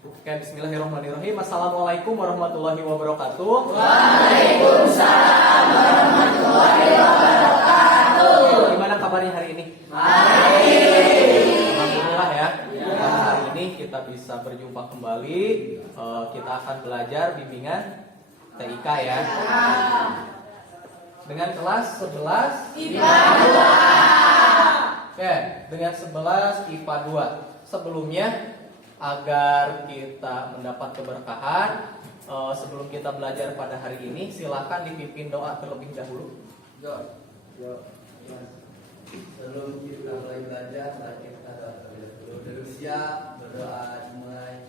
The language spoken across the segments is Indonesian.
Oke, bismillahirrahmanirrahim. Assalamualaikum warahmatullahi wabarakatuh. Waalaikumsalam warahmatullahi wabarakatuh. Gimana kabarnya hari ini? Baik. Alhamdulillah ya. Hari ini kita bisa berjumpa kembali. Kita akan belajar bimbingan TIK ya. Dengan kelas 11 IPA 2. Oke, dengan 11 IPA 2. Sebelumnya agar kita mendapat keberkahan, sebelum kita belajar pada hari ini, silakan dipimpin doa terlebih dahulu. Sebelum kita mulai belajar, mari kita doa terlebih dahulu. Duduk siap, berdoa dimulai.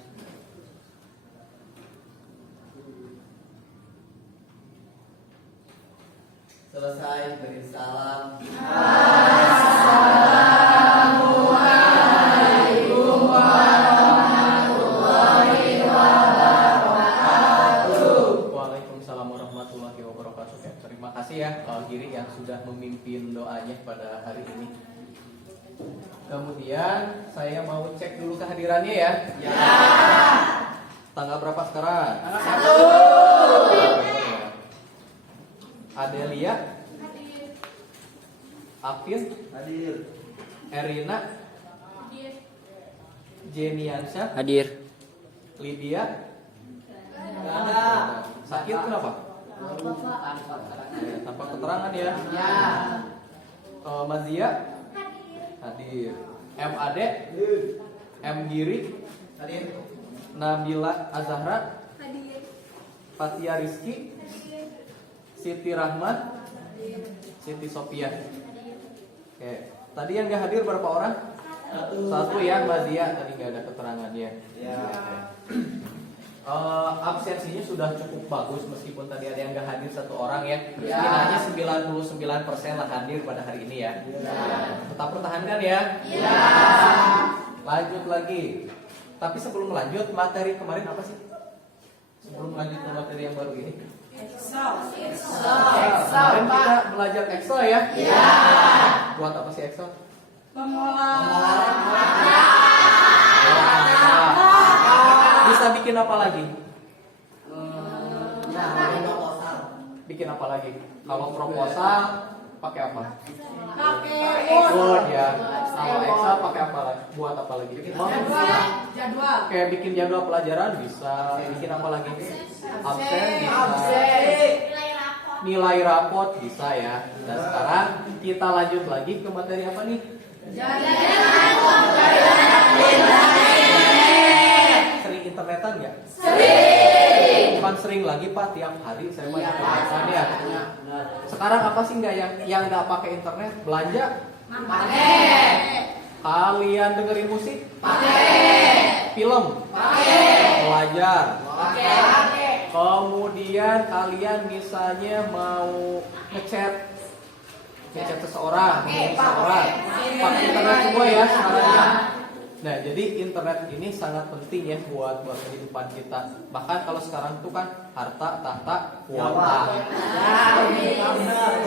Selesai beri salam. Assalamualaikum warahmatullahi wabarakatuh. Waalaikumsalam warahmatullahi wabarakatuh. Ya, terima kasih ya Giri yang sudah memimpin doanya pada hari ini. Kemudian saya mau cek dulu kehadirannya ya. Ya. Tanggal berapa sekarang? Tanggal 1. Adelia, Afin, Hadir. Erina, Jeniansyah, Hadir. Lydia. Enggak ada. Sakit kenapa? Tanpa keterangan ya. Mazia, hadir. MAD, M Giri, Hadir. Nabila Azahra, Fatia Rizky, Siti Rahmat, Siti Sophia. Oke, tadi yang nggak hadir berapa orang? Satu ya, Mazia tadi nggak ada keterangannya. Ya. Absensinya sudah cukup bagus meskipun tadi ada yang nggak hadir satu orang ya. Setidaknya 99% lah hadir pada hari ini ya. Tetap pertahankan ya. Lanjut lagi. Tapi sebelum lanjut, materi kemarin apa sih? Sebelum lanjut ke materi yang baru ini. Kemarin kita belajar Excel ya. Buat apa sih Excel? Bisa bikin apa lagi? Bikin apa lagi? Kalau proposal pakai apa? Word ya. Kalau Excel pakai apa lagi? Buat apa lagi? Jadwal. Kayak bikin jadwal pelajaran bisa. Bikin apa lagi? Absen bisa. Nilai rapot bisa ya. Dan sekarang kita lanjut lagi ke materi apa nih? Sering internetan nggak? Bukan sering lagi Pak, tiap hari saya mau internetan ya. Sekarang apa sih nggak yang nggak pakai internet? Belanja? Kalian dengerin musik? Film? Belajar? Kemudian kalian misalnya mau ngechat seseorang, pakai internet semua ya sekarang. Nah, jadi internet ini sangat penting ya buat kehidupan kita. Bahkan kalau sekarang tuh kan harta tahta kuota.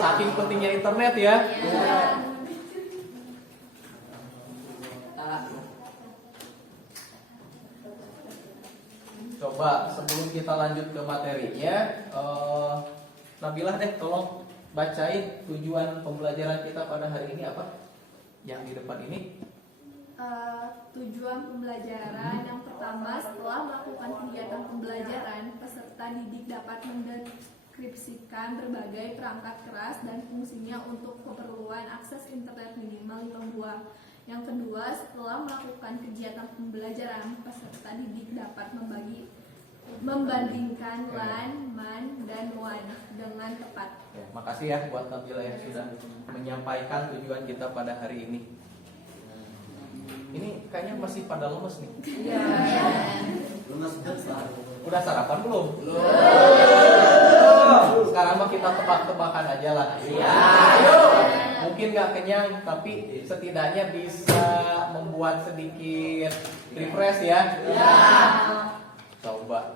Saking pentingnya internet ya. Coba sebelum kita lanjut ke materinya, Nabilah deh tolong bacain tujuan pembelajaran kita pada hari ini apa? Yang di depan ini. Tujuan pembelajaran yang pertama, setelah melakukan kegiatan pembelajaran, peserta didik dapat mendeskripsikan berbagai perangkat keras dan fungsinya untuk keperluan akses internet minimal 5 Yang kedua, setelah melakukan kegiatan pembelajaran, peserta didik dapat membandingkan LAN, MAN, dan WAN dengan tepat. Ya, makasih ya buat Nabila yang sudah menyampaikan tujuan kita pada hari ini. Ini kayaknya masih pada lemes nih. Udah sarapan belum? Sekarang mah kita tebak-tebakan aja lah. Mungkin nggak kenyang, tapi setidaknya bisa membuat sedikit refresh ya. Coba.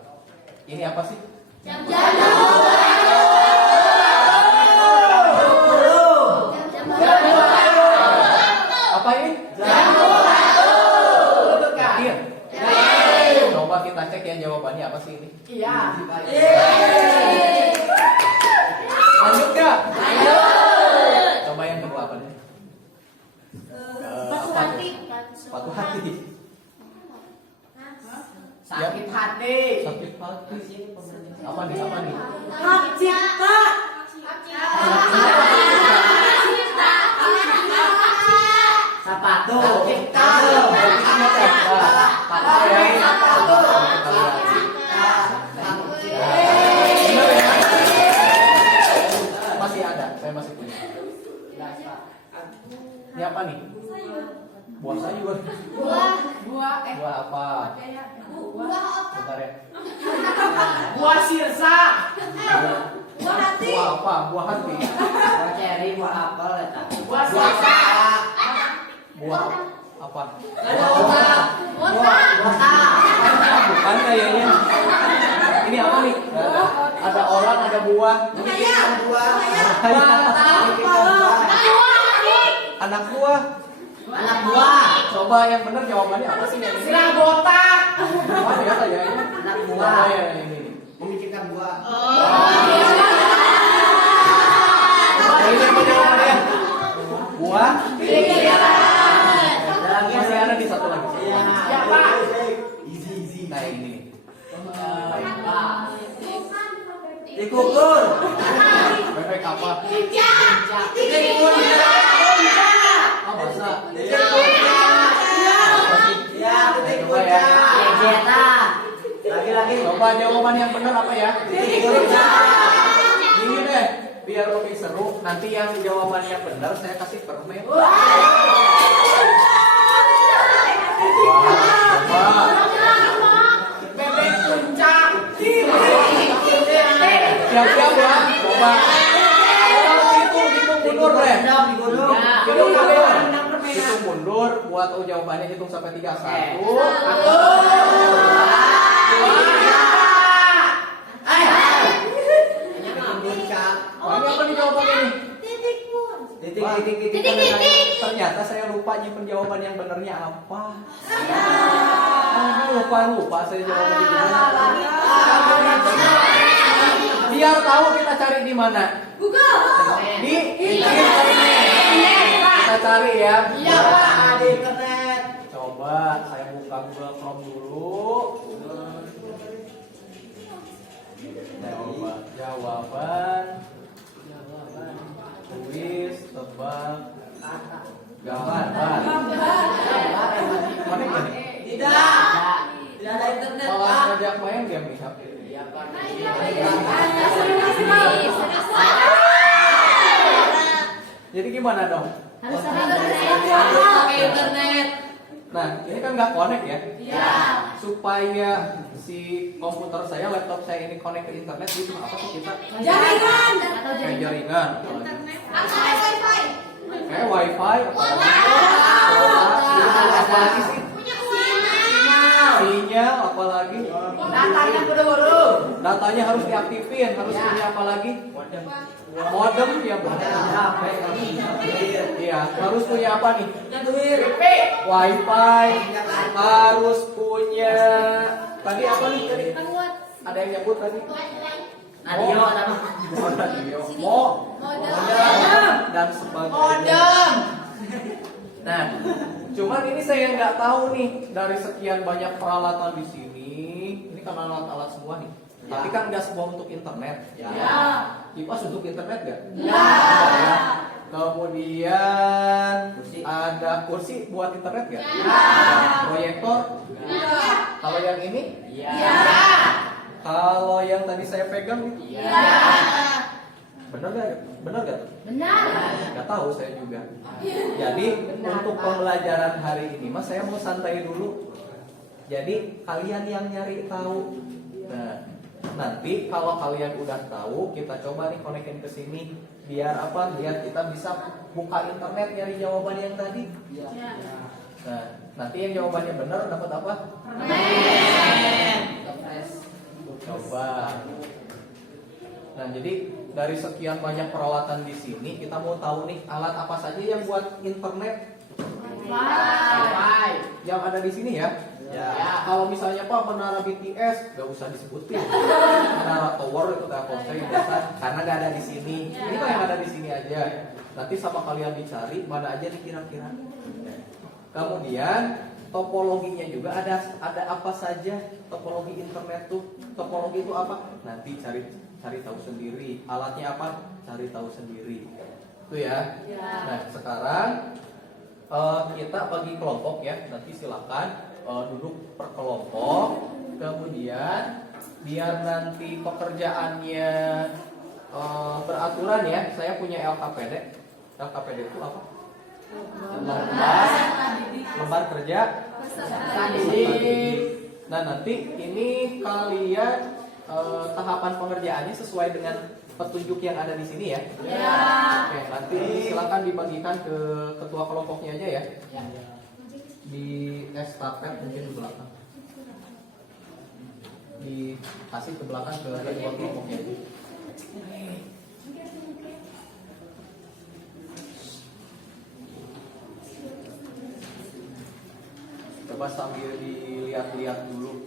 Ini apa sih? Apa ini? Coba kita cek ya jawabannya apa sih ini. Iya. Lanjut nggak? Coba yang kedua apa nih? Sepatu Apa hati. tuh? Sepatu hati. Sakit hati. Sakit hati. Apa nih? Apa nih? Hak cipta. Sepatu cipta. Masih ada, saya masih punya. Ini apa nih? Buah sayur. Buah Buah apa? Bentar ya. Buah sirsa. Buah apa? Buah hati. Buah ceri, buah apel eta. Buah sirsa. Buah apa? Bukan kayaknya. Ini apa nih? Ada orang, ada buah. Anak buah. Anak buah. Coba yang benar jawabannya apa sih yang ini? Serang botak. Oh ya kayaknya. Anak Coba buah. ya ini. Memikirkan buah. Ini apa jawabannya? Buah. Masih ada di satu lagi. Siapa? Easy. Nah ini. Dikukur. Bebek apa? Dikukur. Oh masa? Ya, Coba ya. Lagi-lagi. Coba jawaban yang benar apa ya? Ini deh, biar lebih seru. Nanti yang jawaban yang benar saya kasih permen. Coba. Bebek puncak. Siap-siap ya. Coba. Hitung mundur deh. Hitung mundur. Hitung mundur. Buat jawabannya hitung sampai 3. 1. Ini apa nih jawabannya nih? Titik. Ternyata saya lupa nyimpen jawaban yang benernya apa. Lupa saya jawabannya gimana. Biar tahu kita cari di mana. Di internet. Kita cari ya. Di internet. Coba saya buka Google Chrome dulu. Coba jawaban. Tulis, tebak, gambar. Mana ini? Tidak ada internet, Malah Pak. ngajak main game nih. Jadi gimana dong? Pakai internet. Nah, ini kan nggak connect ya? Iya. Supaya si komputer saya, laptop saya ini connect ke internet, itu apa sih kita? Jaringan. Kayak jaringan. Kayak wifi. Apalagi sih? Sinyal, apalagi? Datanya buru-buru. Datanya harus diaktifin, harus punya apa lagi? Modem ya benar. Iya, harus punya apa nih? Wifi, harus punya. Tadi apa nih? Tadi ada yang nyebut tadi? Radio sama. Radio, dan sebagainya. Modem. Nah, cuman ini saya nggak tahu nih dari sekian banyak peralatan di sini. Ini kan alat-alat semua nih. Ya. Tapi kan nggak semua untuk internet. Ya. Kipas untuk internet nggak? Ya. Kemudian Kursi. ada kursi buat internet nggak? Ya. Proyektor. Kalau yang ini? Ya. Kalau yang tadi saya pegang itu? Ya. Bener nggak? Bener nggak? Benar. Nggak tahu saya juga. Jadi untuk pembelajaran hari ini mas saya mau santai dulu. Jadi kalian yang nyari tahu. Nah, nanti kalau kalian udah tahu, kita coba nih konekin ke sini biar apa? Biar kita bisa buka internet nyari jawaban yang tadi. Nah, nanti yang jawabannya benar dapat apa? Coba. Nah, jadi dari sekian banyak peralatan di sini, kita mau tahu nih alat apa saja yang buat internet Wifi. yang ada di sini ya. Ya. Kalau misalnya Pak menara BTS, gak usah disebutin. Menara tower itu Telkomsel biasa, karena gak ada di sini. Ini mah yang ada di sini aja. Nanti sama kalian dicari mana aja nih kira-kira. Kemudian topologinya juga ada apa saja topologi internet tuh. Topologi itu apa? Nanti cari tahu sendiri. Alatnya apa? Cari tahu sendiri. Itu ya. Nah, sekarang kita bagi kelompok ya. Nanti silakan duduk per kelompok. Kemudian biar nanti pekerjaannya beraturan ya. Saya punya LKPD. LKPD itu apa? Lembar kerja Peserta didik. Nah, nanti ini kalian tahapan pengerjaannya sesuai dengan petunjuk yang ada di sini ya. Oke, nanti silakan dibagikan ke ketua kelompoknya aja ya. Di estafet mungkin di belakang. Dikasih ke belakang ke ketua kelompoknya aja. Coba sambil dilihat-lihat dulu.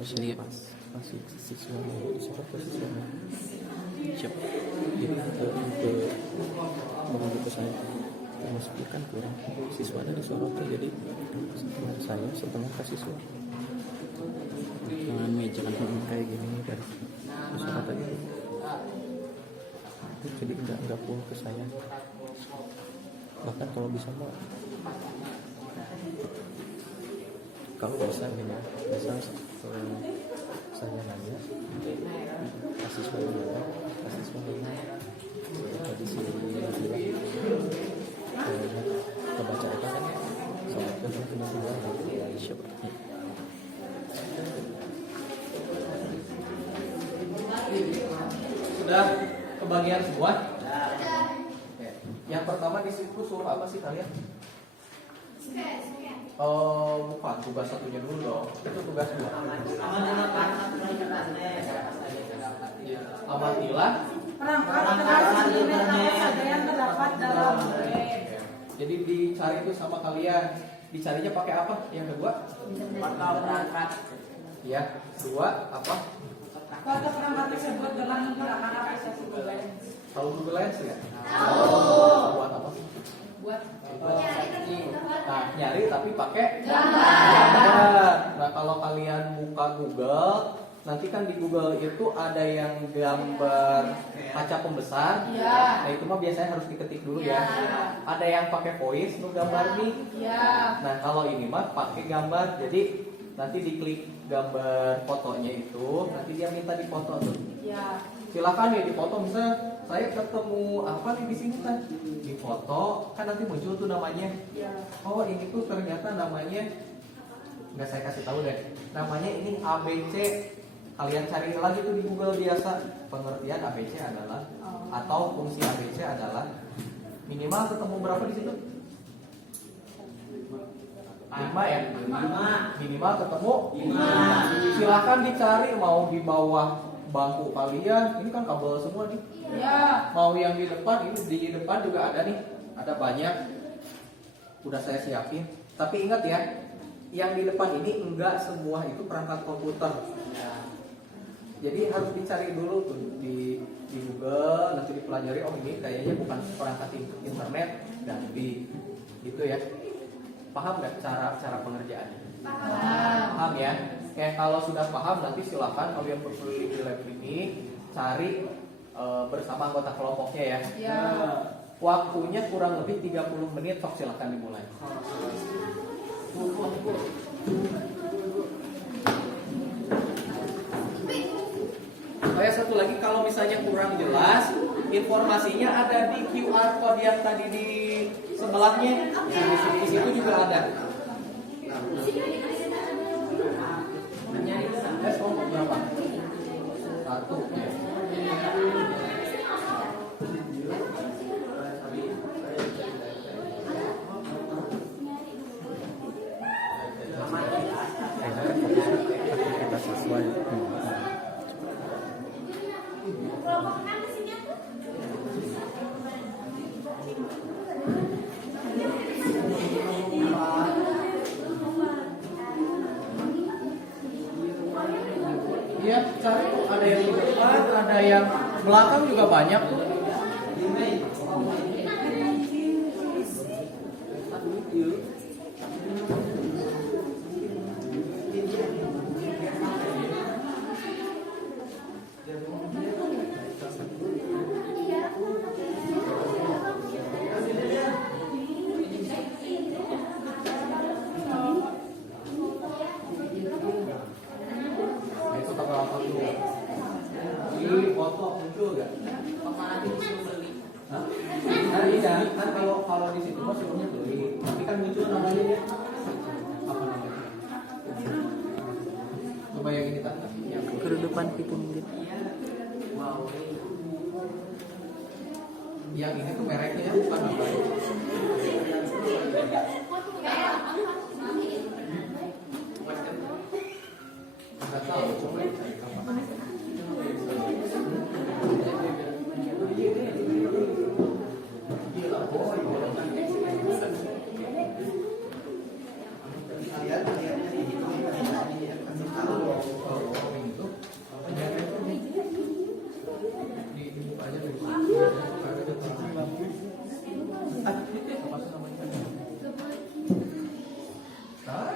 Ini masih siswa siapa siswa siap jadi untuk menuju ke saya termasuk kan kurang siswa ada di Sorotan jadi setengah ke siswa jangan meja kayak gini dari Sorotan itu jadi enggak full ke saya bahkan kalau bisa mau kalau bisa gini bisa saya nanya mahasiswa tadi si kebaca itu kan soal kedua siapa Sudah kebagian semua? Oke. Yang pertama di situ suruh apa sih kalian? Bukan, tugas satunya dulu dong. Itu tugas dua. Amatilah perangkat yang terdapat dalam jadi dicari itu sama kalian. Dicarinya pakai apa? Yang kedua? perangkat. Ya, dua apa? Pada perangkat tersebut dalam menggunakan aplikasi Google Lens. Tahu Google Lens ya? Tahu. Buat apa? Buat Nah, nyari tapi pakai gambar. Nah, kalau kalian buka Google, nanti kan di Google itu ada yang gambar kaca pembesar. Nah, itu mah biasanya harus diketik dulu ya. Ada yang pakai voice tuh gambar nih. Nah, kalau ini mah pakai gambar. Jadi nanti diklik gambar fotonya itu, nanti dia minta difoto tuh. Silakan ya difoto. Misalnya saya ketemu apa nih di sini kan, difoto kan nanti muncul tuh namanya. Oh, ini tuh ternyata namanya, nggak saya kasih tahu deh. Namanya ini ABC. Kalian cari lagi tuh di Google biasa. Pengertian ABC adalah atau fungsi ABC adalah minimal ketemu berapa di situ? 5 ya? 5. Minimal ketemu 5. Silakan dicari mau di bawah bangku kalian. Ini kan kabel semua nih. Mau yang di depan, ini di depan juga ada nih. Ada banyak. Udah saya siapin. Tapi ingat ya, yang di depan ini enggak semua itu perangkat komputer. Jadi harus dicari dulu tuh di Google, nanti dipelajari. Oh, ini kayaknya bukan perangkat internet, ganti. Gitu ya. Paham nggak cara pengerjaannya? Paham ya. Kayak kalau sudah paham, nanti silakan kalian berkeliling di lab ini cari bersama anggota kelompoknya ya. Waktunya kurang lebih 30 menit, sok silakan dimulai. Oh ya, satu lagi, kalau misalnya kurang jelas, informasinya ada di QR code yang tadi di sebelahnya. Di situ juga ada. Kelompok berapa? 1 ya. siswa yang belakang juga banyak tuh. Nah, itu tanggal apa tuh? Di foto muncul gak? Hah? Kan iya, kan kalau di situ mah suruhnya beli, tapi kan muncul namanya ya. Apa namanya? Coba yang ini tak? Ke depan itu mungkin. Yang ini tuh mereknya bukan apa? Nggak tahu, coba dicari apa.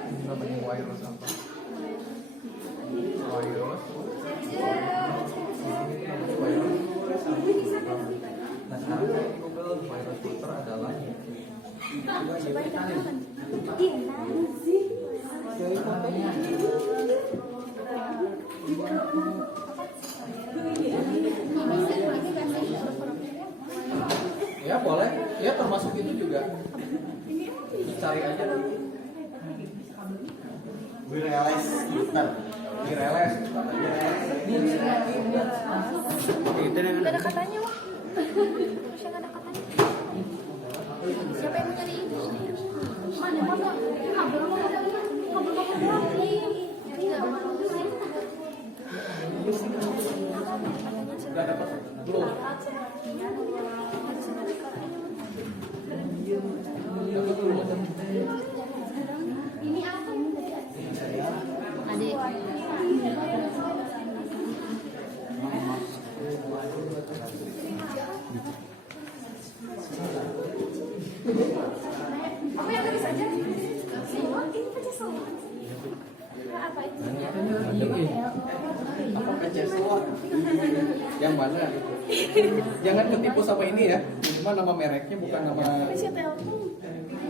Ini namanya wireless apa? Wireless. Nah sekarang saya di Google wireless router adalah dari fotonya. Ya boleh, ya termasuk itu juga. Cari aja dulu. Wireless router. Wireless. Nggak ada katanya, Wak. Harusnya nggak ada katanya. Siapa yang mau nyari itu? Mana? Kabel doang. Nggak mau. Nggak dapat belum. Dapat belum. Ini apa? Adik. Apa yang tadi saja? Ini saja semua. Apa itu? Apa kaca slot? Yang mana gitu? Jangan ketipu sama ini ya. Ini mah nama mereknya bukan nama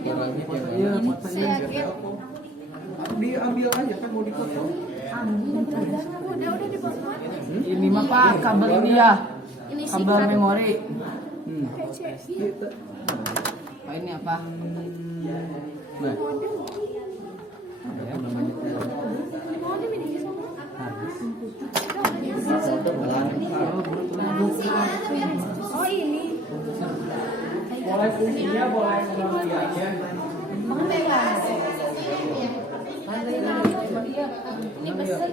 barangnya yang mana. Saya yakin. Diambil aja kan mau dipotong. Udah dipotong. Ini mah Pak, kabel ini ya. Ini sih Kabel kan. memori. Gitu. Oh, ini apa? Nah. Apa namanya? Oh ini. Boleh fungsinya, boleh pengertiannya. Ini pesen.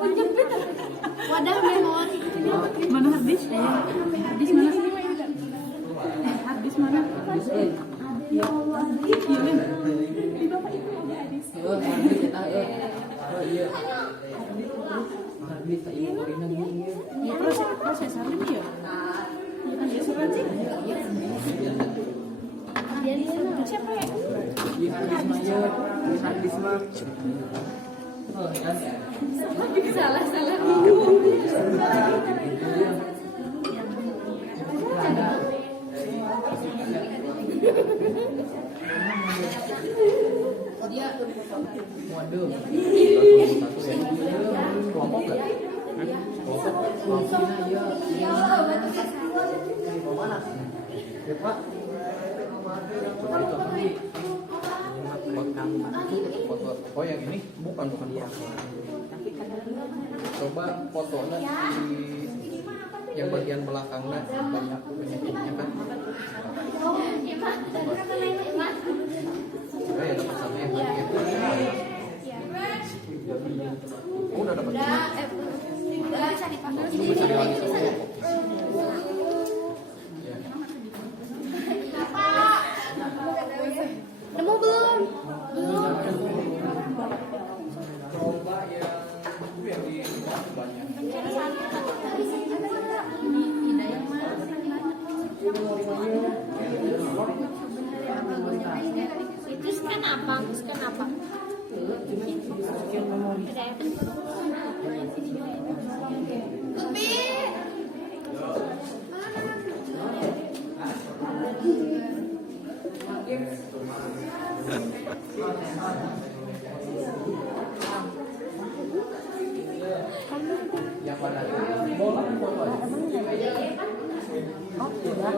Penjepit. Wadah memori. Mana harddisk? Harddisk mana? Harddisk mana? Iya, Ini prosesor ini ya. Prosesor sih. Dia siapa ya? Salah. Waduh. Kelompok nggak? Kelompok. Ya, Pak. Foto. Oh yang ini bukan dia. Coba fotonya di yang bagian belakangnya banyak penyakitnya kan. Coba ya dapat satu yang tadi itu. Oh, udah dapat. Udah cari Pak. Coba cari lagi satu. Ya. Nemu belum? Belum. Yang mana? Boleh foto aja. Oh, sudah.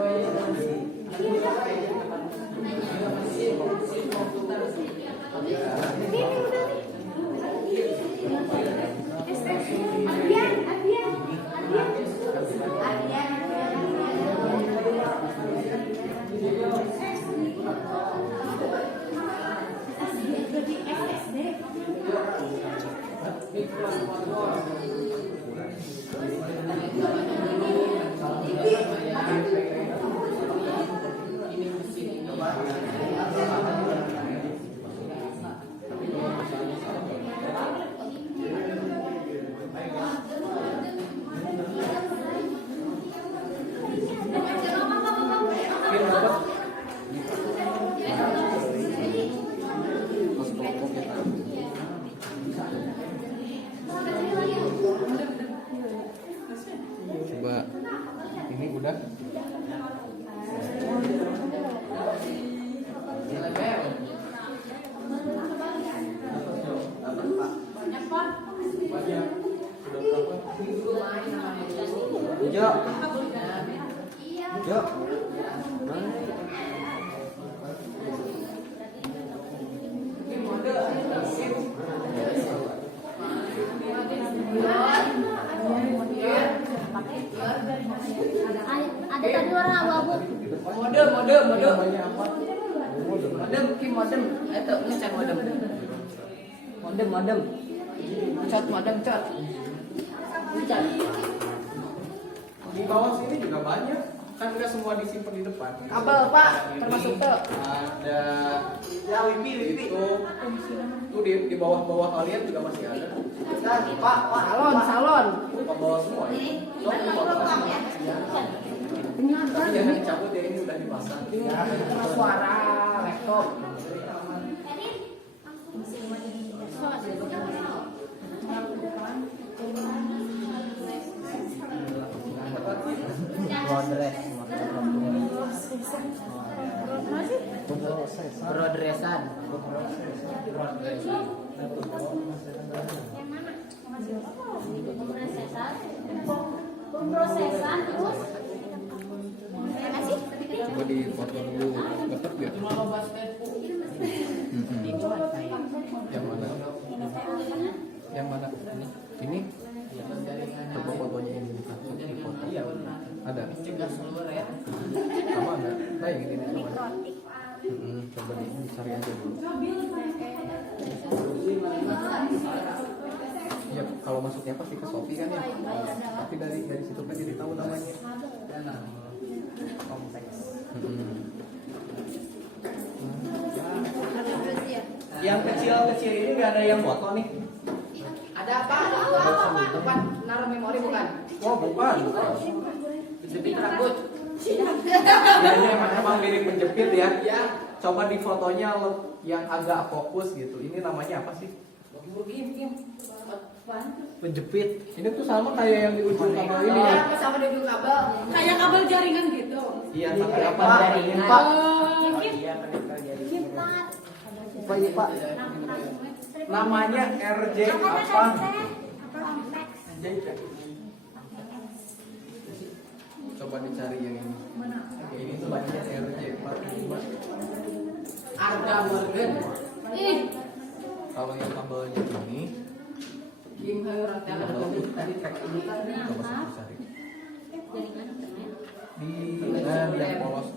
Coba ini udah. Jo. Jo. Ada tadi warna abu-abu. Modem. Namanya apa? Modem, Kim modem. Itu ngecat modem. Modem. Cat modem, cat. Cat. Di bawah sini juga banyak. Kan nggak semua disimpan di depan. Kabel, Pak, termasuk tuh. Ada Ya, wifi. itu di bawah kalian juga masih ada. Pak, salon. Ke bawah semua. Tapi jangan dicabut ya, ini udah dipasang. Suara laptop. Brodresan. Pemrosesan terus Coba di foto dulu. Dapat nggak? Yang mana? Yang mana? Ini? Coba fotonya ini di foto. Ada? Sama nggak? Nah yang ini sama. Coba dicari aja dulu. Ya kalau masuknya pasti ke Shopee kan ya. Tapi dari situ kan jadi tahu namanya. Yang kecil-kecil ini nggak ada yang foto nih. Ada apa? Bukan naruh memori bukan? Oh bukan. Jepit rambut. Ini emang mirip penjepit ya. Ya. Coba di fotonya yang agak fokus gitu. Ini namanya apa sih? Penjepit. Ini tuh sama kayak yang di ujung kabel ini ya. Ya, sama di ujung kabel. kayak kabel jaringan gitu. Iya, tapi apa? Jaringan, Pak. Apa ini Pak? Namanya RJ apa? Coba dicari yang ini. Ini tuh namanya RJ Pak. Arga Morgan. Kalau yang kabelnya ini, Kim Hayuran tadi track ini kan. coba saya cari. Jaringan internet. Di yang polos.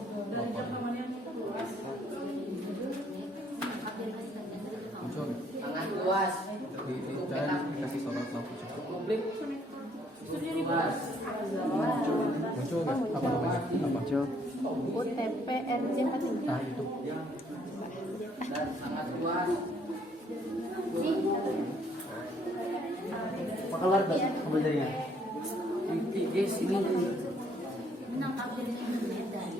Muncul. Tangan luas. Dan dikasih sorot lampu cukup. Publik. Luas. Muncul nggak? Apa namanya? Apa? UTP RJ 43. Nah itu. Dan sangat luas. Keluar kabel jaringan. Guys, ini Menangkap jaringan internet dari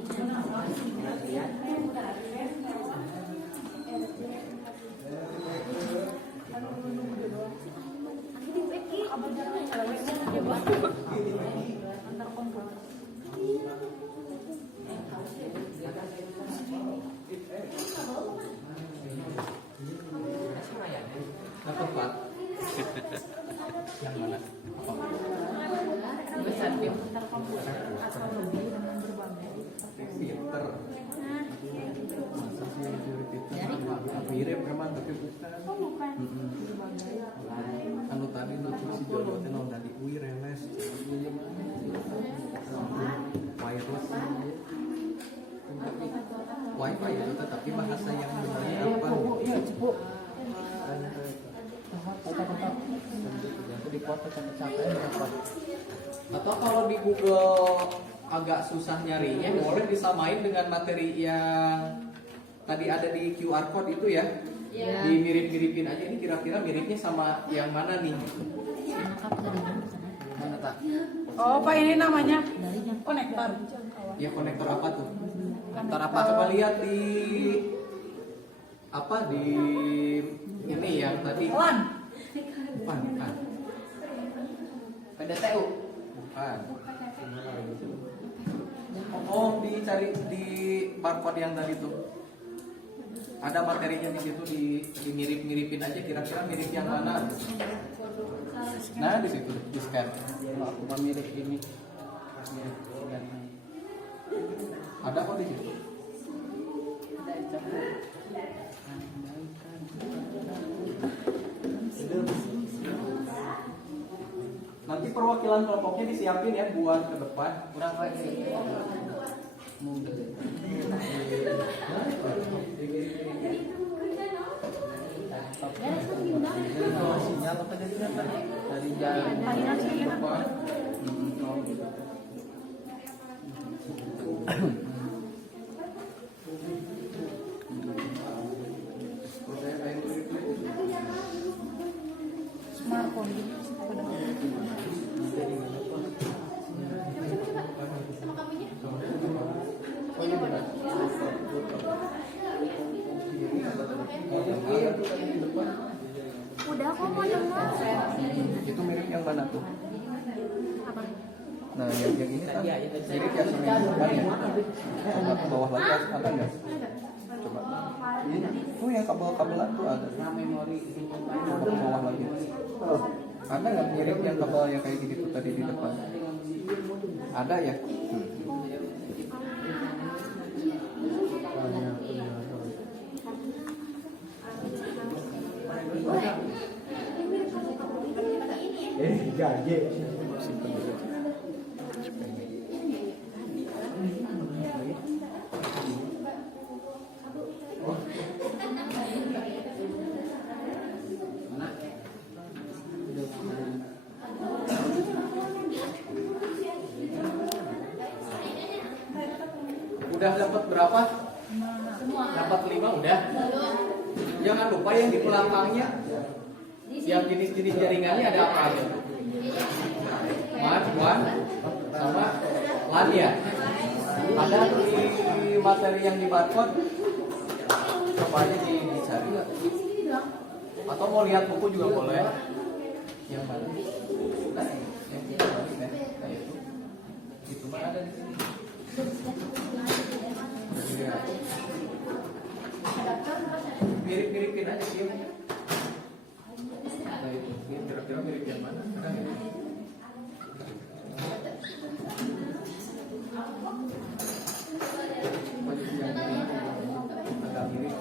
apa itu, tetapi bahasa yang benarnya apa. Iya, cepu. Aku di foto capek apa? Atau kalau di Google agak susah nyarinya, boleh disamain dengan materi yang tadi ada di QR code itu ya. Iya. Dimirip-miripin aja, ini kira-kira miripnya sama yang mana nih? Mana tak? Oh, Pak, ini namanya konektor. Ya konektor apa tuh? Konektor apa? Coba lihat di apa di ini yang tadi. LAN. Bukan. PDTU. Bukan. Oh, dicari di barcode yang tadi tuh. Ada materinya di situ, dimirip-miripin aja, kira-kira mirip yang mana? Nah, di situ di scan. Kalau aku mah mirip ini. Ada kok di situ. Nanti perwakilan kelompoknya disiapin ya buat ke depan. Kurang lagi. Sinyal apa dari mana? Dari jalan. Smartphone. Oh iya benar. Udah kok mau dengar. Itu mirip yang mana tuh? Apa? Nah, yang ini kan mirip ya sama yang depan ya. Coba ke bawah lagi ada nggak? Coba. Tuh yang kabel-kabelan tuh ada. Memori. Coba ke bawah lagi. Ada nggak mirip yang kabel yang kayak gitu tadi di depan? Ada ya? Udah dapat berapa? Dapat 5 udah. Jangan lupa yang di belakangnya, yang jenis-jenis jaringannya ada apa aja? WAN, sama LAN ya. Ada di materi yang di barcode. Coba aja dicari. Atau mau lihat buku juga boleh. Yang mana? Nah, yang itu, kayak itu. Itu mah ada di sini. Iya. Mirip-miripin aja sih. Nah, itu kira-kira mirip yang mana? Ada nggak? Agak mirip.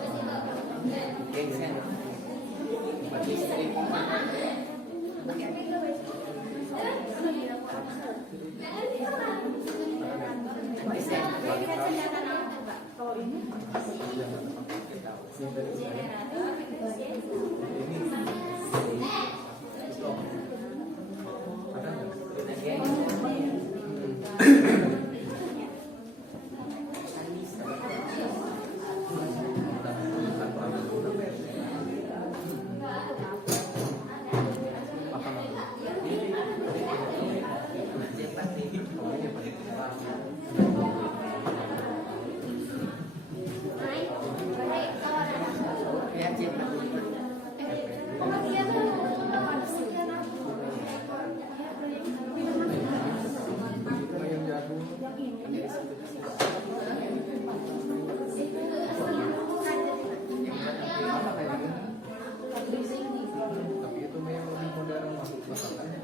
Tapi itu yang lebih modern masuk masalahnya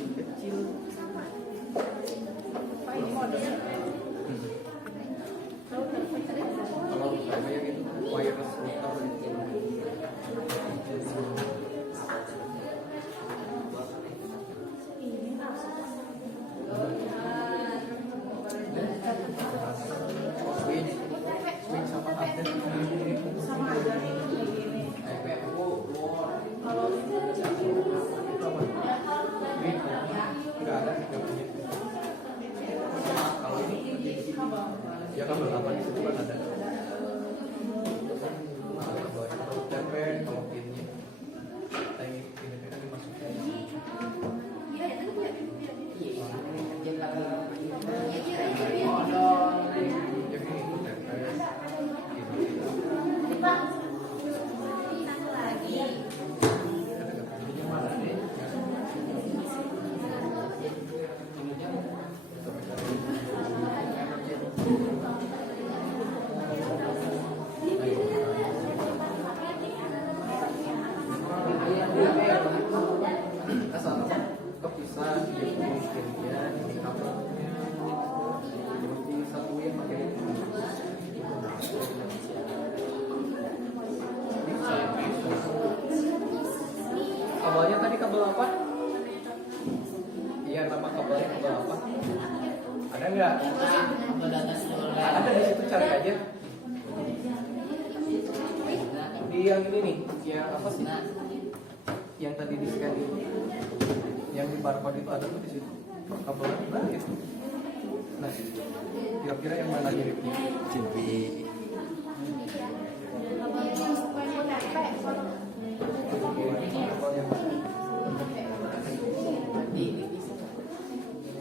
lebih kecil. Kalau kayak gitu wireless router itu. Switch sama Ya kabel 8 itu kan ada. Kabel UTP kalau pinnya. Ini kan dimasukin. Asal kepisah dia miskinnya ini kabelnya seperti satu yang pakai kabelnya tadi kabel apa? Iya, nama kabelnya kabel apa? Ada nggak? Ada di situ, cari aja. Di yang ini nih, yang apa sih? Yang tadi di scan itu, yang di barcode itu ada tuh di situ. Kabelnya nah itu. Nah, kira-kira yang mana miripnya? Cibi.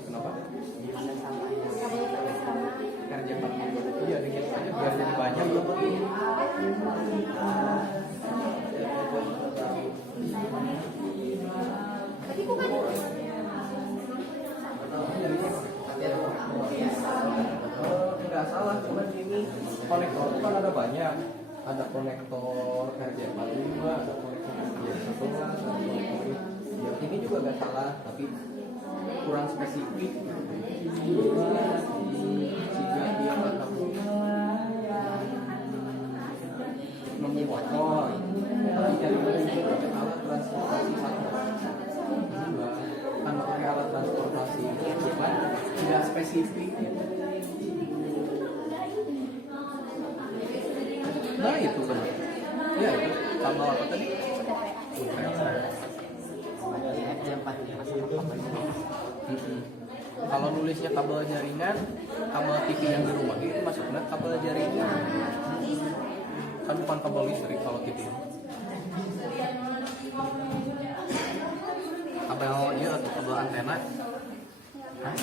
Kenapa? Kerja iya dingin aja biar jadi banyak loh. Nggak salah, cuman ini konektor itu kan ada banyak. Ada konektor RJ45, ada konektor RJ11, ada konektor ini juga nggak salah, tapi kurang spesifik. Jika dia ketemu nemu motor, tapi jadi pakai alat transportasi satu. Kan pakai alat transportasi, cuman tidak spesifik. Nah itu kan, ya itu tambah apa tadi? Kalau nulisnya kabel jaringan, kabel TV yang di rumah itu masuknya kabel jaringan. Kan bukan kabel listrik kalau TV. Kabelnya atau kabel antena. Hah?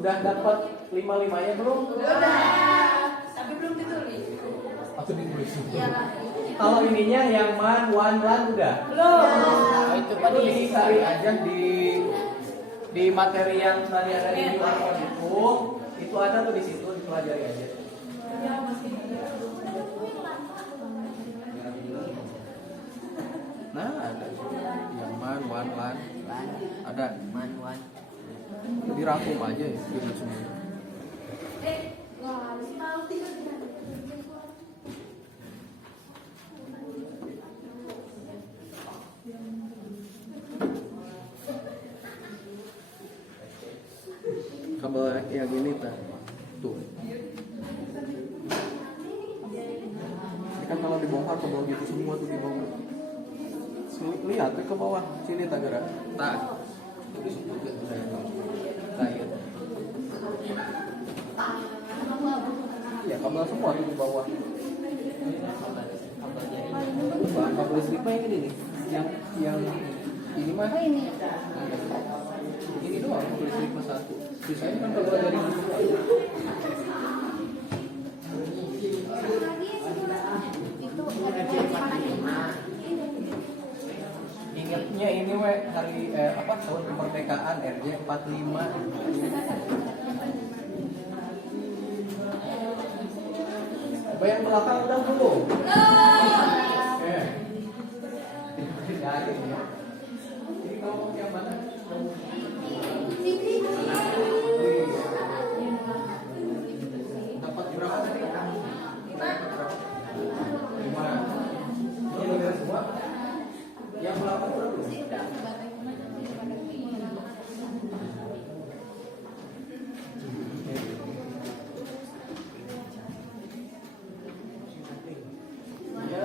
Udah dapat 5-5-nya belum? Tapi belum ditulis. Atau ditulis? Kalau ininya yang man, one, lan udah? Belum. Oh, itu kan dicari aja di materi yang tadi ada di QR code itu ada tuh di situ, dipelajari aja. Nah ada yang man, one, lan ada man, one. Dirangkum aja ya, gitu semua. Kabel yang gini tuh. Ini kan kalau dibongkar ke bawah gitu semua tuh dibongkar. Lihat ke bawah sini tak gerak. Tak. Ya kabel semua tuh di bawah. Kabel listrik mah yang ini nih, yang ini mah. Ini doang kabel listrik mah satu. Sisanya kan kabel dari ingatnya ini hari tahun kemerdekaan RJ 45. Bayang belakang udah belum? Ini kamu yang mana? Dapat berapa tadi? 5. Ini udah semua? Yang belakang udah belum? Ya,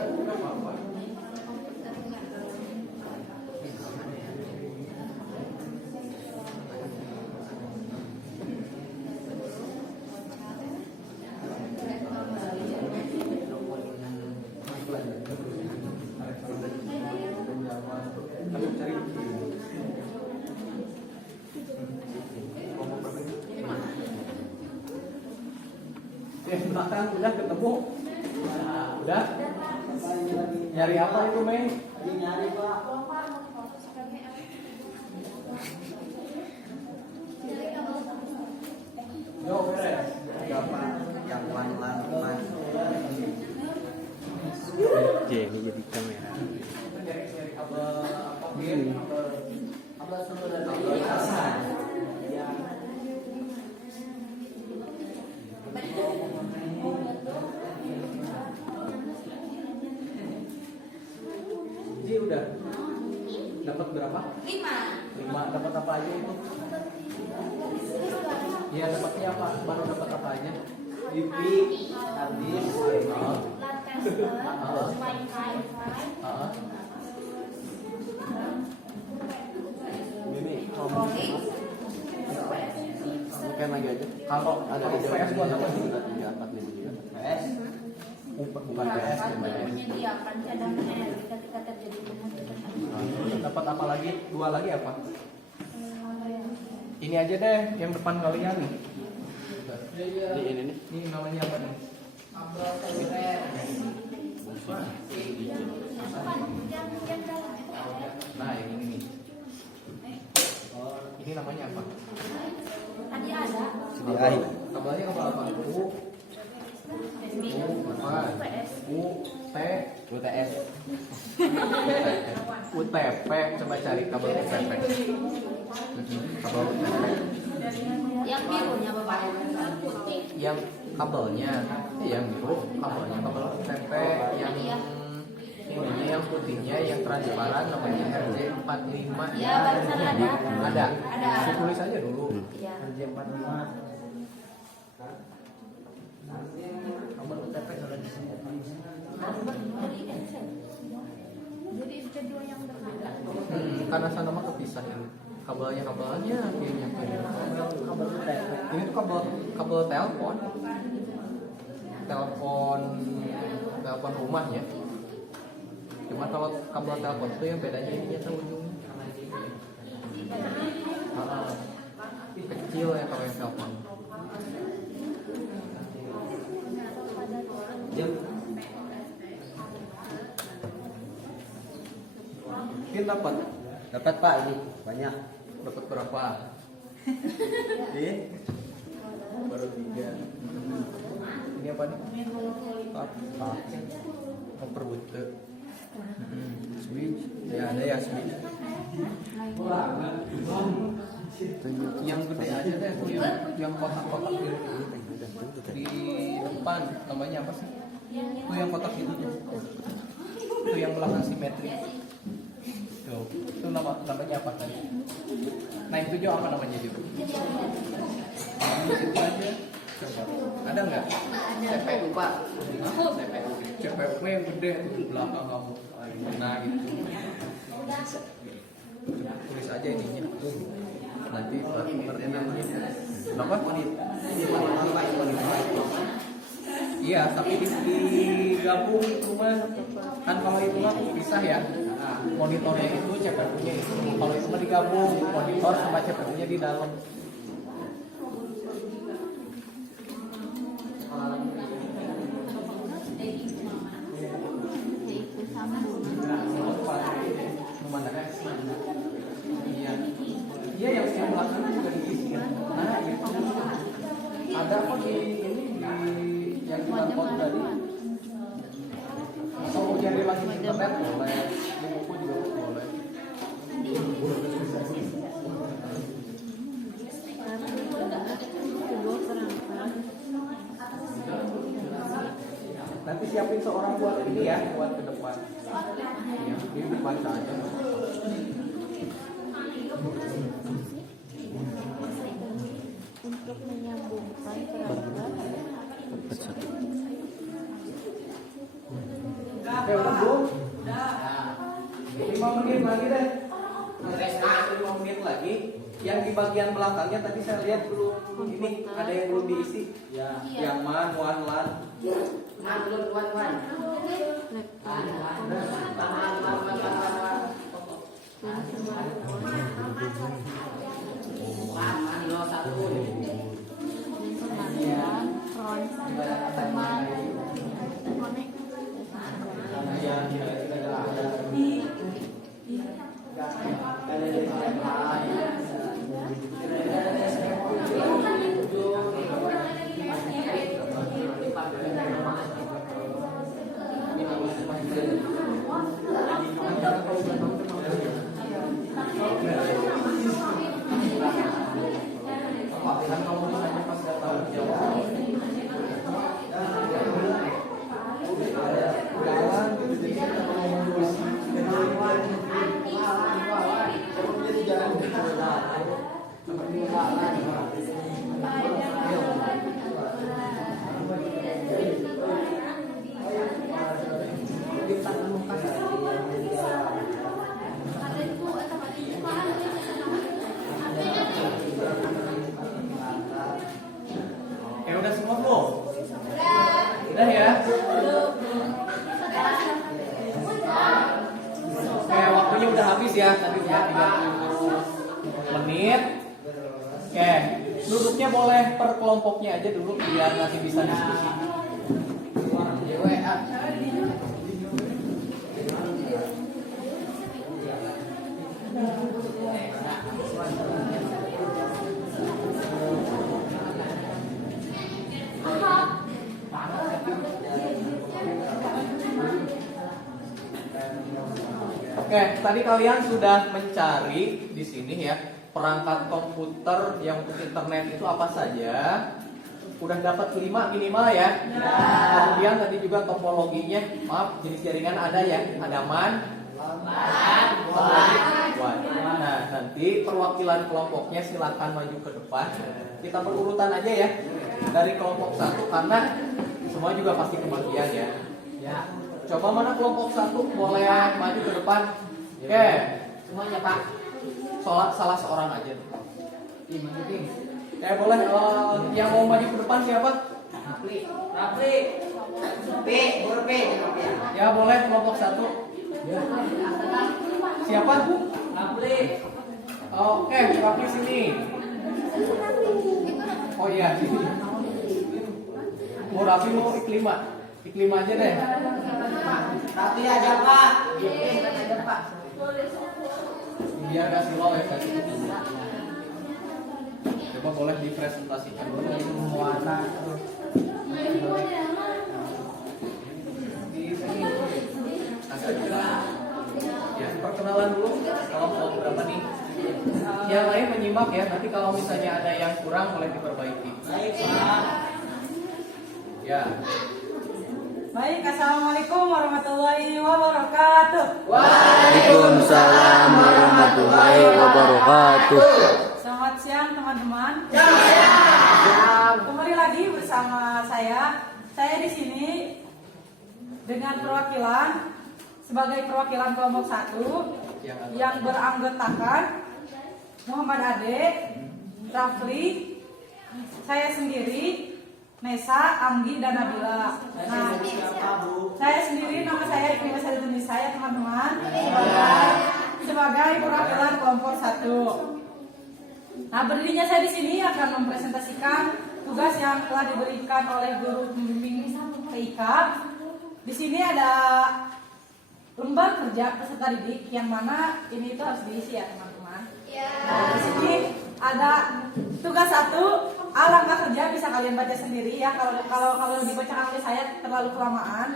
Makan udah ketemu. Udah. Nyari apa itu, Mei? Nyari Pak. Yo, beres. Bapak yang pelan-pelan Mas. Jadi kamera. Nyari kabel apa? Apa sebenarnya? Kabel kasar. Ji udah. Dapat berapa? 5. Dapat apa aja itu? Iya, dapatnya apa? Baru dapat apa aja? TV, habis. Ini bukan lagi aja. Kalau Ada PS buat apa sih? 3, 4, 5 PS. Bukan PS. Menyediakan cadangan energi ketika terjadi pemutusan. Dapat apa lagi? 2 lagi apa? Ini aja deh yang depan kalian nih. Ini nih. Ini namanya apa nih? Nah, yang ini nih. Ini namanya apa? Tadi ada CDI. Kabelnya apa? UTS. UTP. Coba cari kabel UTP. Kabel UTP. yang birunya Bapak, yang putih. Yang kabelnya, yang biru, kabelnya kabel UTP. Yang ininya, yang putihnya, yang transparan namanya RJ45. Ya, barusan ada. Ada. Ada. Saya tulis aja dulu. Ya. RJ45. Kabel UTP sudah di sini. Jadi kedua yang berbeda. Karena sana mah kepisah ini. Kabelnya kayaknya. Kabel UTP. Ini tuh kabel telepon. Telepon rumahnya. Cuma kalau kabel telepon itu yang bedanya ininya tuh ujungnya. Kecil ya kalau yang telepon. Mungkin Dapat Pak ini banyak. dapat berapa? Baru 3. Ini apa nih? Koper bute. Switch. Ya ada ya switch. Yang gede aja deh tuh yang kotak-kotak di depan namanya apa sih? Itu yang kotak itu tuh. Itu yang belakang simetri. Tuh, itu namanya apa tadi? Nah itu juga apa namanya gitu? Itu aja. Coba. Ada nggak? CPU Pak. CPU yang gede tuh di belakang kamu. Nah gitu. Tulis aja ininya. Nanti pengertiannya. Kenapa? Iya, tapi digabung itu mah kan kalau itu mah pisah ya. Nah, monitornya itu CPU-nya itu. Kalau itu mah digabung monitor sama CPU-nya di dalam. Iya. Iya yang belakang juga diisi kan. Nah, itu. Ada kok di ini di yang telepon tadi. Kalau mau cari lagi di internet boleh, di buku juga boleh. Nanti siapin seorang buat ini ya, buat ke depan. Ya, ini dibaca aja. Untuk menyambungkan perangkat Oke, udah Bu? Udah. 5 menit lagi deh. 5 menit lagi. Yang di bagian belakangnya tadi saya lihat belum ini ada yang belum diisi. Ya. Yang man, wan. Oke, udah semua belum? Udah ya? Oke, waktunya udah habis ya. Tadi ya 30 menit. Oke, duduknya boleh per kelompoknya aja dulu biar nanti bisa diskusi. Oke, tadi kalian sudah mencari di sini ya perangkat komputer yang untuk internet itu apa saja. Udah dapat 5 minimal ya. Kemudian tadi juga topologinya, maaf jenis jaringan ada ya, ada MAN, WAN. Nah, nanti perwakilan kelompoknya silakan maju ke depan. Kita berurutan aja ya dari kelompok 1 karena semua juga pasti kebagian ya. Ya. Coba mana kelompok 1 boleh maju ke depan. Oke. Semuanya Pak. Salah seorang aja. Boleh yang mau maju ke depan siapa? Rapli. P. Ya boleh kelompok 1. Siapa? Rapli. Oke, Rapli sini. Oh iya, sini. Mau Rapli mau iklim aja deh. Rapli aja Pak. Biar gak silau ya tadi. Coba boleh dipresentasikan dulu warna. Ya, perkenalan dulu kelompok berapa nih? Yang lain menyimak ya. Nanti kalau misalnya ada yang kurang boleh diperbaiki. Baik Pak. Ya. Baik, assalamualaikum warahmatullahi wabarakatuh. Waalaikumsalam warahmatullahi wabarakatuh. Selamat siang teman-teman. Kembali lagi bersama saya. Saya di sini dengan perwakilan sebagai perwakilan kelompok 1 yang beranggotakan Muhammad Ade, Rafli, saya sendiri, Nesa, Anggi, dan Nabila. Nah, saya sendiri nama saya Iklim Indonesia ya teman-teman, sebagai perwakilan kelompok 1. Nah, berdirinya saya di sini akan mempresentasikan tugas yang telah diberikan oleh guru pembimbing TIK. Di sini ada lembar kerja peserta didik yang mana ini itu harus diisi ya teman-teman. Nah, di sini ada tugas 1, langkah kerja bisa kalian baca sendiri ya. Kalau dibacakan oleh saya terlalu kelamaan.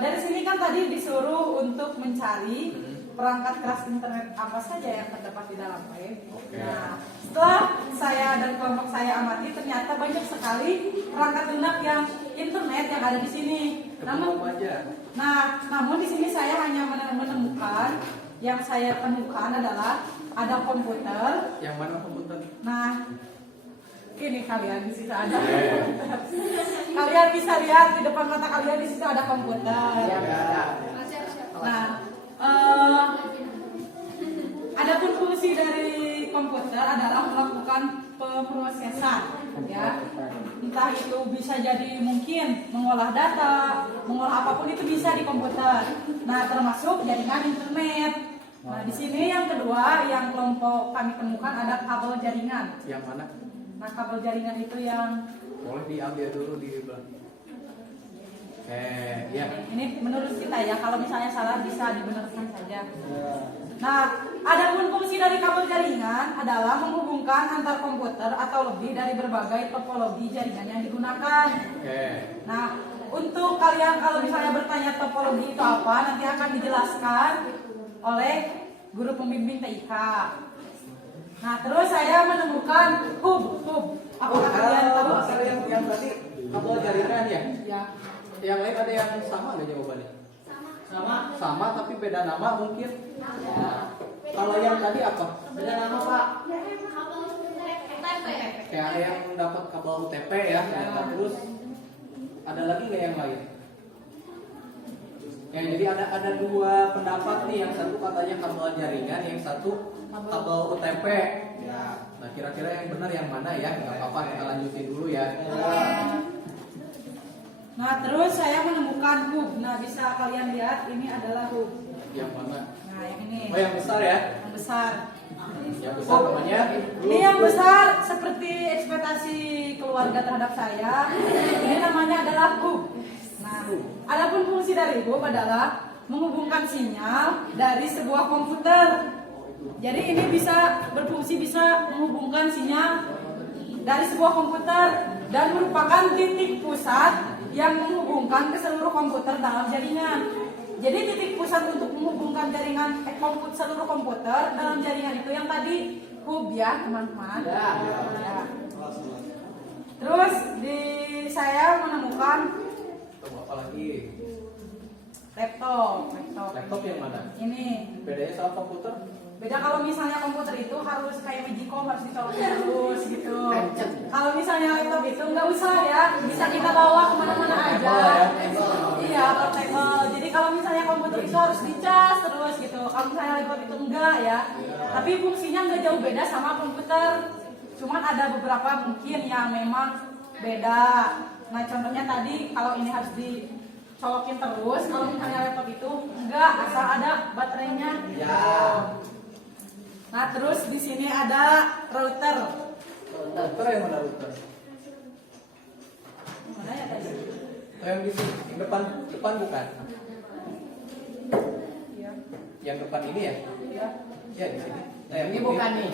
Dari sini kan tadi disuruh untuk mencari perangkat keras internet apa saja yang terdapat di dalam web. Nah, setelah saya dan kelompok saya amati, ternyata banyak sekali perangkat lunak yang internet yang ada di sini. Namun di sini saya hanya menemukan, yang saya temukan adalah ada komputer. Yang mana komputer? Nah, ini kalian di situ ada komputer. Kalian bisa lihat di depan mata kalian di situ ada komputer. Nah, adapun fungsi dari komputer adalah melakukan pemrosesan, ya. Entah itu bisa jadi mungkin mengolah data, mengolah apapun itu bisa di komputer. Nah, termasuk jaringan internet. Nah, di sini yang kedua yang kelompok kami temukan ada kabel jaringan. Yang mana? Nah, kabel jaringan itu yang Boleh diambil dulu di belakang. Ya. ini menurut kita ya, kalau misalnya salah bisa dibenarkan saja. Nah, adapun fungsi dari kabel jaringan adalah menghubungkan antar komputer atau lebih dari berbagai topologi jaringan yang digunakan. Nah, untuk kalian kalau misalnya bertanya topologi itu apa, nanti akan dijelaskan oleh guru pembimbing TIK. Nah, terus saya menemukan hub. Apakah kalian tahu? Yang tadi kabel jaringan ya? Ya. Yang lain ada yang sama nggak jawabannya? Sama tapi beda nama mungkin. Nah, Kalau yang tadi apa? Beda nama Pak. Kayak ada yang dapat kabel UTP ya. Terus ada lagi nggak yang lain? Ya, jadi ada dua pendapat nih, yang satu katanya kabel jaringan, yang satu kabel UTP. Ya, nah kira-kira yang benar yang mana ya? Nggak apa-apa, kita lanjutin dulu ya. Nah, terus saya menemukan hub. Nah, bisa kalian lihat ini adalah hub. Yang mana? Nah, yang ini. Oh, yang besar ya? Yang besar. Yang besar namanya? Ini yang besar seperti ekspektasi keluarga terhadap saya. Ini namanya adalah hub. Nah, adapun fungsi dari hub adalah menghubungkan sinyal dari sebuah komputer. Jadi ini bisa berfungsi, bisa menghubungkan sinyal dari sebuah komputer dan merupakan titik pusat yang menghubungkan ke seluruh komputer dalam jaringan. Jadi titik pusat untuk menghubungkan jaringan seluruh komputer dalam jaringan itu yang tadi hub ya teman-teman. Ya. Terus saya menemukan Apa lagi? laptop. Laptop yang mana? Ini Bedanya sama komputer? beda, kalau misalnya komputer itu harus kayak Magicom, harus dicolokin terus gitu. Kalau misalnya laptop itu nggak usah ya, bisa kita bawa kemana-mana aja. Iya, portable. Jadi kalau misalnya komputer itu harus dicas terus gitu. Kalau misalnya laptop itu enggak ya. Tapi fungsinya nggak jauh beda sama komputer. Cuman ada beberapa mungkin yang memang beda. Nah, contohnya tadi kalau ini harus dicolokin terus, kalau misalnya laptop itu enggak, asal ada baterainya. Ya. Nah, terus di sini ada router. Router yang mana router? Mana ya tadi? Oh, yang di sini, yang depan bukan? Ya. Yang depan ini ya? Ya. Ya di sini. Nah, yang Ini bukan nih.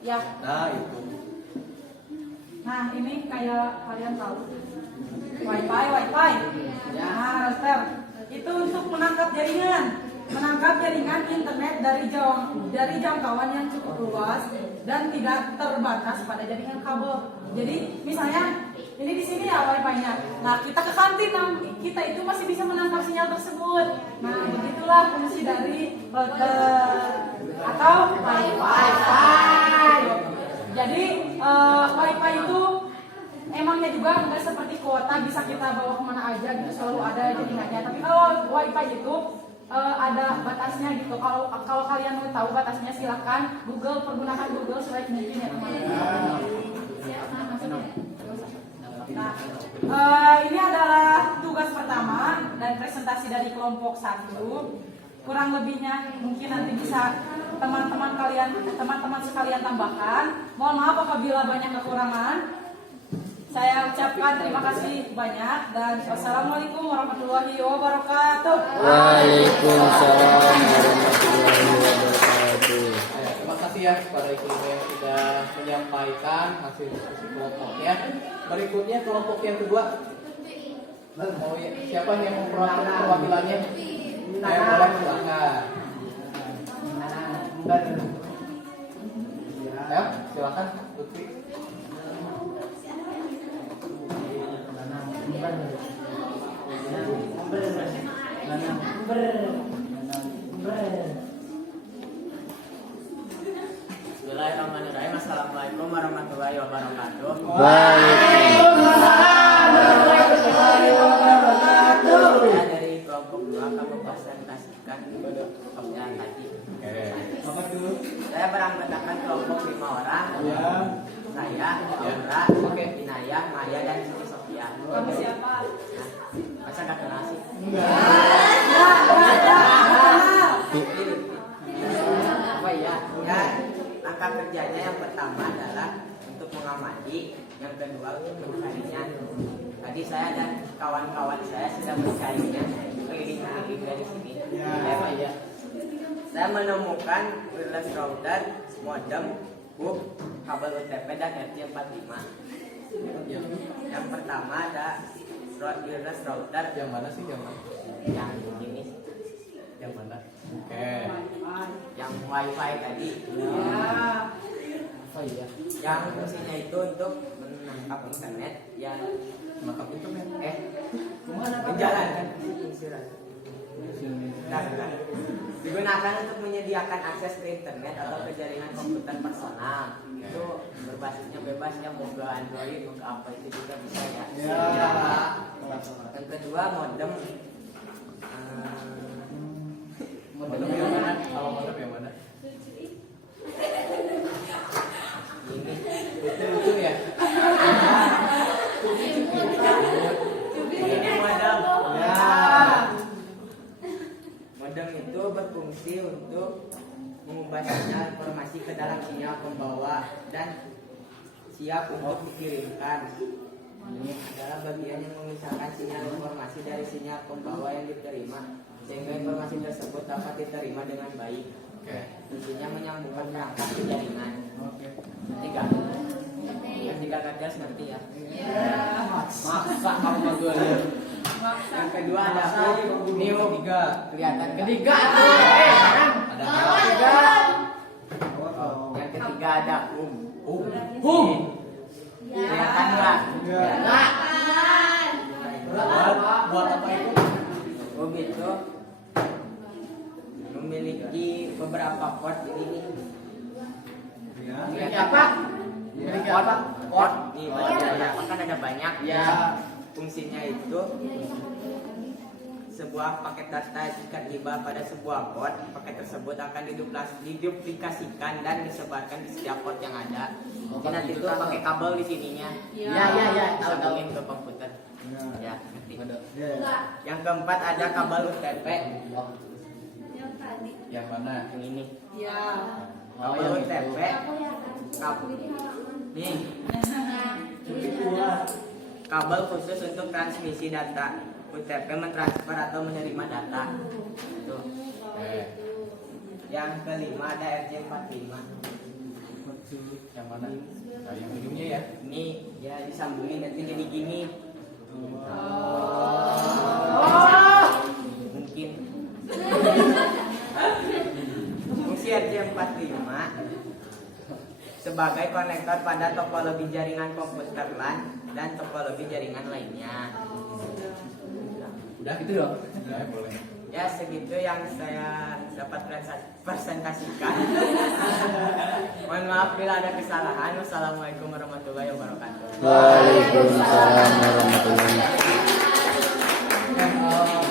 Ya. Nah itu. Nah, ini kayak kalian tahu wifi. Ya. Nah, router itu untuk menangkap jaringan internet dari jangkauan yang cukup luas dan tidak terbatas pada jaringan kabel. Jadi misalnya ini di sini ya wifi-nya. Nah, kita ke kantin, kita itu masih bisa menangkap sinyal tersebut. Nah, begitulah fungsi dari router atau wifi. Jadi wifi itu emangnya juga nggak seperti kuota bisa kita bawa kemana aja gitu, selalu ada jaringannya. Tapi kalau wifi itu ada batasnya gitu. Kalau kalian mau tahu batasnya silahkan pergunakan Google sebaik mungkin ya teman-teman. Nah, ini adalah tugas pertama dan presentasi dari kelompok 1. Kurang lebihnya mungkin nanti bisa teman-teman sekalian tambahkan. Mohon maaf apabila banyak kekurangan. Saya ucapkan terima kasih banyak dan wassalamualaikum warahmatullahi wabarakatuh. Waalaikumsalam warahmatullahi wabarakatuh. Terima kasih ya kepada Ibu yang sudah menyampaikan hasil diskusi kelompoknya. Berikutnya kelompok yang kedua. Mau ya, siapa yang mau perwakilannya? Saya boleh silakan. Ya, silakan Lutfi. Bismillahirrahmanirrahim. Assalamualaikum warahmatullahi wabarakatuh. Saya dari kelompok 2 kamu presentasikan kepada tadi. Saya beranggotakan kelompok 5 orang. Saya, Aura, Inayah, Maya, dan Siti Sofia. Kamu siapa? Masa gak kenal sih? Oh iya, ya. Langkah kerjanya yang pertama adalah untuk mengamati, yang kedua untuk mencarinya. Tadi saya dan kawan-kawan saya sudah mencarinya keliling-keliling dari sini. Ya. Saya menemukan wireless router, modem, hub, kabel UTP dan RJ45. Yang pertama ada wireless router. Yang mana sih? Yang mana? Yang ini. Yang mana? Oke. Yang wifi tadi. Oh iya. Yang fungsinya itu untuk menangkap internet yang Menangkap internet. menjalankan fungsi Bentar. Digunakan untuk menyediakan akses ke internet atau ke jaringan komputer personal. Itu berbasisnya bebas ya, mau ke Android, mau ke apa itu juga bisa ya. Yang kedua modem. Modem yang mana? Kalau modem yang mana? Ini Lucu ya. ini modem. Ya. Modem itu berfungsi untuk mengubah sinyal informasi ke dalam sinyal pembawa dan siap untuk dikirimkan. Ini adalah bagian yang memisahkan sinyal informasi dari sinyal pembawa yang diterima, sehingga informasi tersebut dapat diterima dengan baik. Fungsinya menyambungkan perangkat ke jaringan. Ketiga, yang tiga gagas ngerti ya? Maksa kamu berdua ya. Yang kedua ada new. Kelihatan Ketiga tuh. Ada Ketiga. Yang ketiga ada kelihatan nggak? buat apa itu? Itu memiliki beberapa port ini. Kelihatan apa? Port. Nih, kan ada banyak. Ya. Fungsinya itu sebuah paket data jika tiba pada sebuah port, paket tersebut akan diduplikasikan dan disebarkan di setiap port yang ada. Nanti itu pakai kabel di sininya. Ya. Disambungin ke komputer. Ya, ngerti. Yang keempat ada kabel UTP. Yang mana? Yang ini. Ya. Kabel UTP. Nih. Kabel khusus untuk transmisi data. UTP mentransfer atau menerima data. Tuh. Yang kelima ada RJ45. Yang mana? Nah, yang ujungnya ya. Ini ya disambungin nanti jadi gini. Mungkin. Fungsi RJ45 sebagai konektor pada topologi jaringan komputer LAN dan topologi jaringan lainnya. Udah gitu dong. Udah boleh. Ya segitu yang saya dapat presentasikan. Mohon maaf bila ada kesalahan. Wassalamualaikum warahmatullahi wabarakatuh. Waalaikumsalam warahmatullahi wabarakatuh.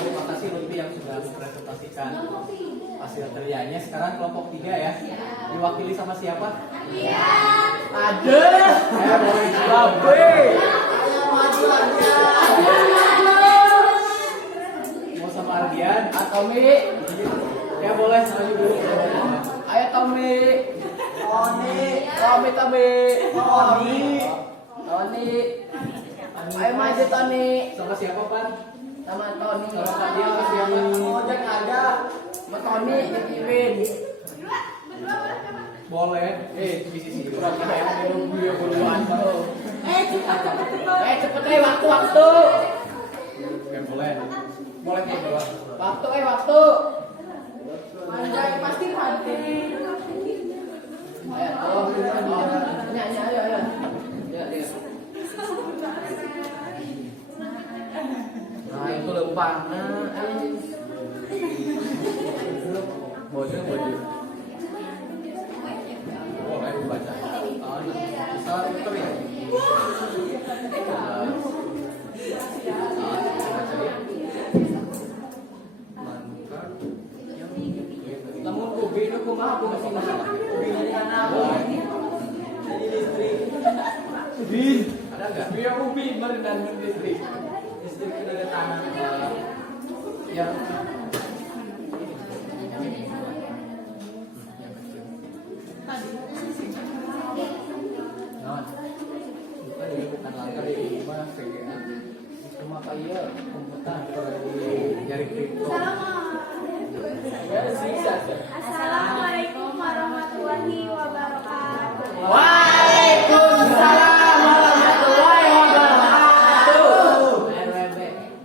Terima kasih Lutfi yang sudah mempresentasikan hasil karyanya. Sekarang kelompok 3 ya. Diwakili sama siapa? Ada. Boleh jawab. Mau sama Ardian atau Mi? Ya boleh maju dulu. Ayo Tommy. Tony. Ayo maju Tony. Sama siapa Pan? Sama Tony. Sama Fadil atau siapa? Ojek ada. Sama Tony yang Iwin. Boleh. Di sisi kurang yang minum gue duluan. Cepet waktu. Oke, boleh. Boleh nih dua. Waktu. Manjai pasti mati. Ayo. Nyanyi ayo. Ya. Nah, itu lempang. Boleh. Boleh baca. Bisa putar ya? Namun ubi itu kumaha aku masih masalah. Ubi dari anak. Jadi listrik. Ada nggak? Biar ubi dan listrik. Listrik itu dari tanah. Ya. Bukan langkah di mana VGA. Cuma kayak komputer di jari kripto. Assalamualaikum warahmatullahi wabarakatuh. Waalaikumsalam warahmatullahi wabarakatuh.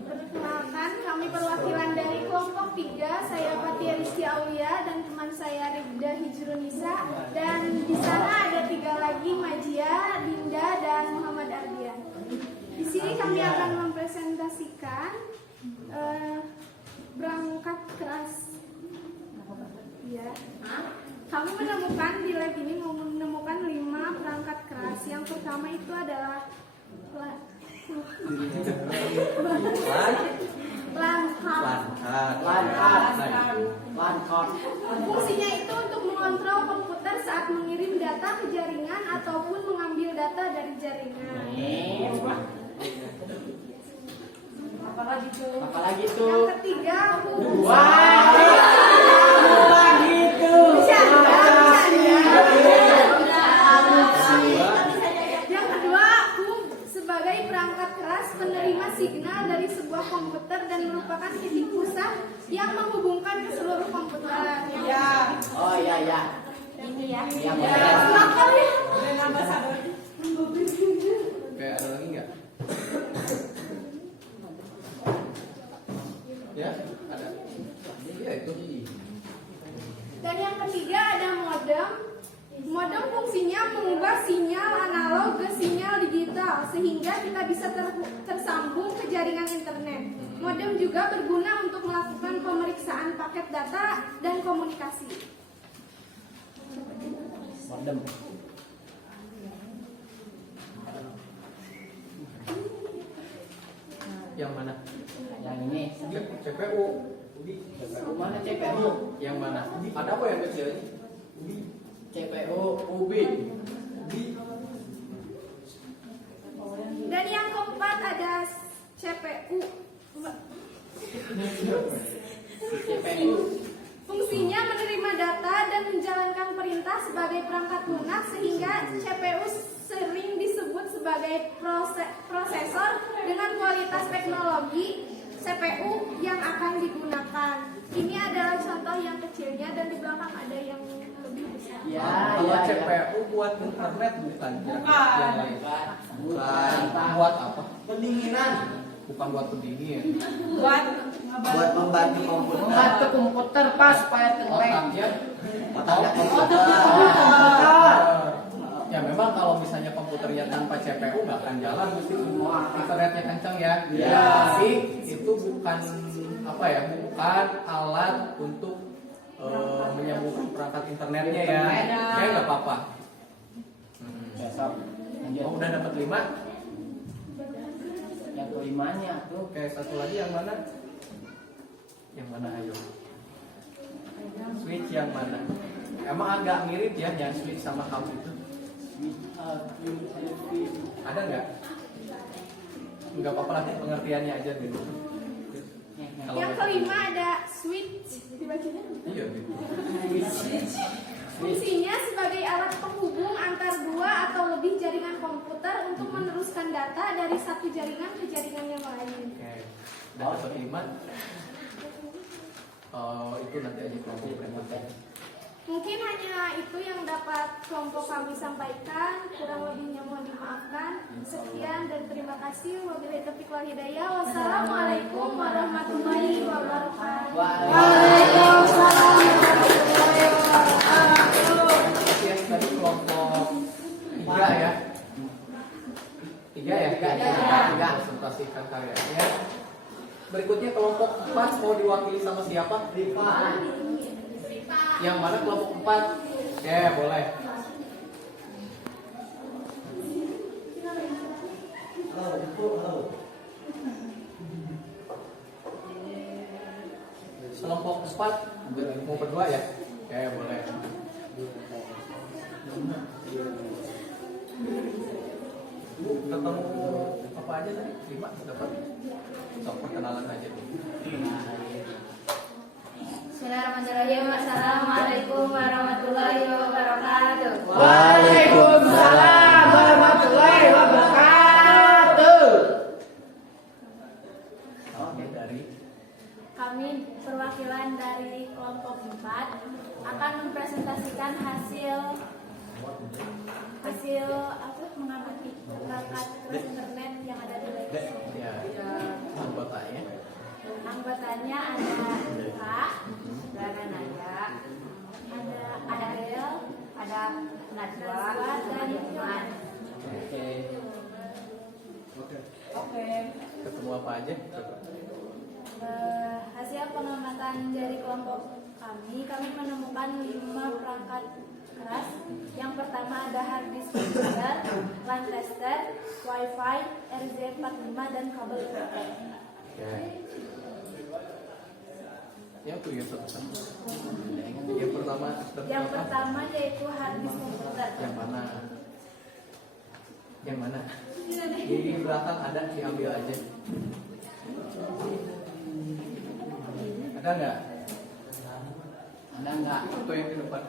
Perkenalkan, kami perwakilan dari kelompok 3. Saya Fatia Rizky Aulia dan teman saya Ribda Hijrunisa. Dan di sana ada 3 lagi, Majia, Dinda, dan Muhammad Ardian. Di sini kami akan mempresentasikan berangkat pertama itu adalah Langkah. fungsinya itu untuk mengontrol komputer saat mengirim data ke jaringan ataupun mengambil data dari jaringan. Apalagi tuh? Apalagi Yang tuh? ketiga, Wah, gitu. Yang kedua, hub sebagai perangkat keras penerima signal dari sebuah komputer dan merupakan titik pusat yang menghubungkan ke seluruh komputer. Ya. Oh iya. Ini ya. Iya, Brand ambassador. Oke, ada lagi nggak? Ya, ada. Iya itu. Dan yang ketiga ada modem. Modem fungsinya mengubah sinyal analog ke sinyal digital sehingga kita bisa tersambung ke jaringan internet. Modem juga berguna untuk melakukan pemeriksaan paket data dan komunikasi. Modem. Yang mana? Yang ini. CPU. Mana CPU? Yang mana? Ada apa yang kecil? CPU ubi. Dan yang keempat ada CPU. CPU. Fungsinya menerima data dan menjalankan perintah sebagai perangkat lunak sehingga CPU sering disebut sebagai prosesor dengan kualitas teknologi CPU yang akan digunakan. Ini adalah contoh yang kecilnya dan di belakang ada yang lebih besar. Kalau CPU buat internet bukan? Yang lain. Bukan. Buat apa? Pendinginan. Bukan buat pendingin. Buat membantu komputer. Membantu komputer pas supaya tengleng. Otaknya. Ya memang kalau misalnya komputernya tanpa CPU nggak akan jalan, mesti semua internetnya kencang ya. Tapi itu bukan apa ya, bukan alat untuk menyambungkan perangkat internetnya ya. Kayak nggak apa-apa. Besok. Oh, udah dapat 5. Yang kelimanya tuh. Oke, satu lagi yang mana? Yang mana ayo? Switch yang mana? Emang agak mirip ya yang switch sama kamu itu? Ada nggak? Nggak apa-apa lah, pengertiannya aja dulu. Yang kelima ada switch. Dibacanya? Iya gitu. Fungsinya sebagai alat penghubung antar dua atau lebih jaringan komputer untuk meneruskan data dari satu jaringan ke jaringan yang lain. Oke. Dan dapat 5. Itu nanti aja kelompok berikutnya. Mungkin hanya itu yang dapat kelompok kami sampaikan. Kurang lebihnya mohon dimaafkan. Sekian dan terima kasih. Wabillahi taufiq wal hidayah. Wassalamualaikum warahmatullahi wabarakatuh. Waalaikumsalam. Yang tadi kelompok 3 ya. 3 ya? 3. Presentasikan karyanya. Berikutnya kelompok 4 mau diwakili sama siapa? Rifa. Yang mana kelompok 4? Oke, boleh. Kelompok 4 mau berdua ya? Oke, boleh. Ketemu apa aja tadi? 5 dapat. Sok perkenalan aja. Bismillahirrahmanirrahim. Assalamualaikum warahmatullahi wabarakatuh. Waalaikumsalam warahmatullahi wabarakatuh. Oke, dari Kami perwakilan dari kelompok 4 akan mempresentasikan hasil apa mengamati perangkat keras internet yang ada di Lex. ya anggotanya. Anggotanya ada Kak, ada Naya, ada Ariel, ada Najwa dan Iman. Oke. Ketemu apa aja? Coba. Hasil pengamatan dari kelompok kami menemukan 5 perangkat keras. Yang pertama ada harddisk komputer, LAN tester, WiFi, RJ45 dan kabel UTP. Yang tuh yang satu. Yang pertama. Yang pertama yaitu harddisk komputer. Yang mana? Yang mana? Di belakang ada, diambil aja. Ada nggak? Ada nggak? Itu yang di depan.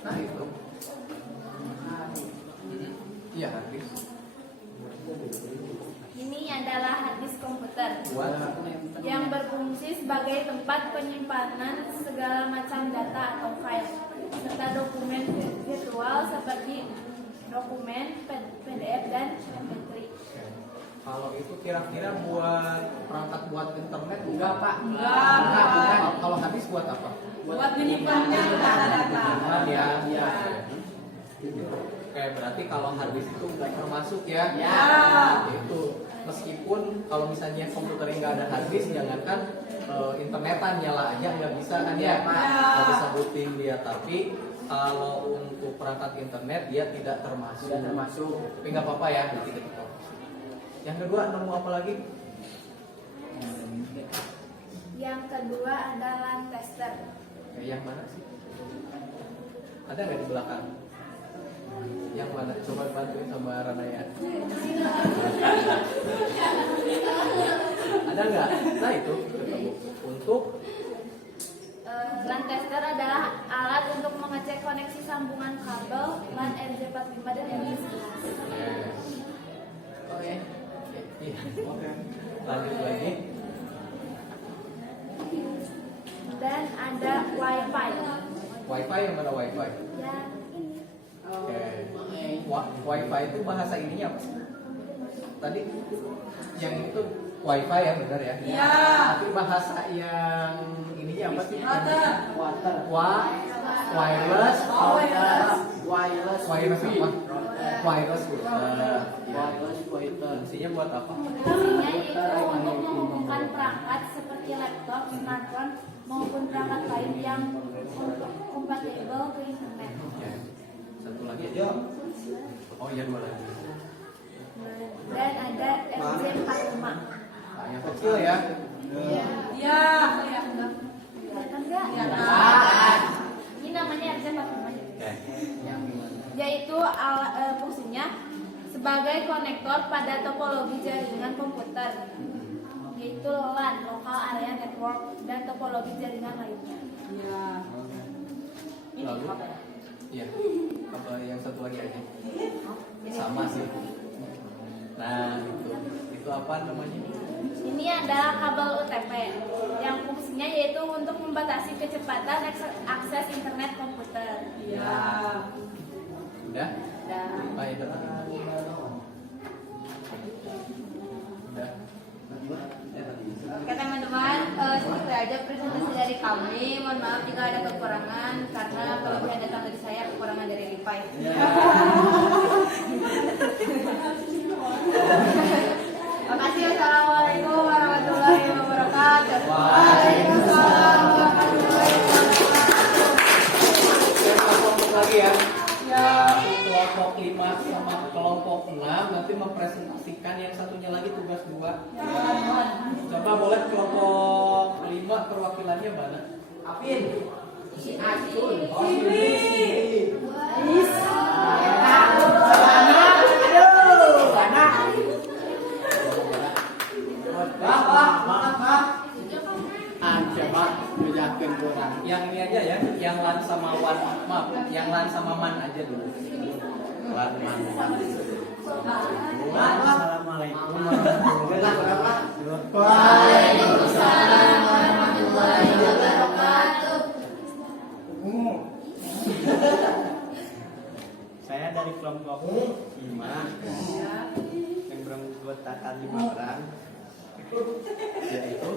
Nah itu. Iya harddisk. Ini adalah harddisk komputer Buat yang berfungsi sebagai tempat penyimpanan segala macam data atau file serta dokumen virtual seperti dokumen, PDF dan MP3. kalau itu kira-kira buat perangkat buat internet enggak Pak? Enggak. Bukan. Kalau harddisk buat apa? Buat menyimpannya data-data. Ya. Oke, berarti kalau harddisk itu nggak termasuk ya? Ya. Itu meskipun kalau misalnya komputernya nggak ada harddisk, jangankan internetan nyala aja nggak bisa kan ya? Nggak bisa booting dia. Tapi kalau untuk perangkat internet dia tidak termasuk. Tapi nggak apa-apa ya. Nanti kita tahu. Yang kedua nemu apa lagi? Yang kedua adalah LAN tester. Yang mana sih? Ada nggak di belakang? Yang mana? Coba bantuin sama Ranaya. Ada nggak? Nah itu untuk LAN tester adalah alat untuk mengecek koneksi sambungan kabel LAN RJ45 dan RJ11. Oke. Iya. Lanjut lagi. Dan ada WiFi. WiFi yang mana WiFi? Ya, ini. Oke. WiFi itu bahasa ininya apa sih? Tadi yang itu WiFi ya benar ya? Iya. Tapi bahasa yang ininya apa sih? Water. Wireless. Wireless apa? Wireless fungsinya buat apa? Fungsinya itu untuk menghubungkan perangkat seperti laptop, smartphone maupun perangkat lain yang kompatibel ke internet. Oke. Satu lagi aja. Oh iya dua lagi. Dan ada RJ45. Nah, yang kecil ya. Iya. Kan enggak? Ini namanya RJ45. Yaitu fungsinya sebagai konektor pada topologi jaringan komputer, yaitu LAN (Local Area Network) dan topologi jaringan lainnya. Iya. Lalu, iya. Apa yang satu lagi aja? Sama sih. Nah, itu apa namanya? Ini adalah kabel UTP yang fungsinya yaitu untuk membatasi kecepatan akses internet komputer. Iya. Udah? Dan Ah, itu tadi. Udah. Oke teman-teman, segitu aja presentasi dari kami. Mohon maaf jika ada kekurangan karena kelebihan datang dari saya, kekurangan dari Lipai. Makasih. Assalamualaikum warahmatullahi wabarakatuh. Waalaikumsalam warahmatullahi wabarakatuh. Saya kelompok lagi ya. Kelompok 5 sama kelompok 6 nanti mempresentasikan yang satunya lagi tugas 2. Coba boleh kelompok 5 perwakilannya mana? Apin. Si Asun. Yang ini aja ya, yang LAN sama WAN, maaf, yang LAN sama MAN aja dulu. LAN MAN. Assalamualaikum. Waalaikumsalam warahmatullahi wabarakatuh. Saya dari kelompok 5 yang beranggotakan 5 orang, Yaitu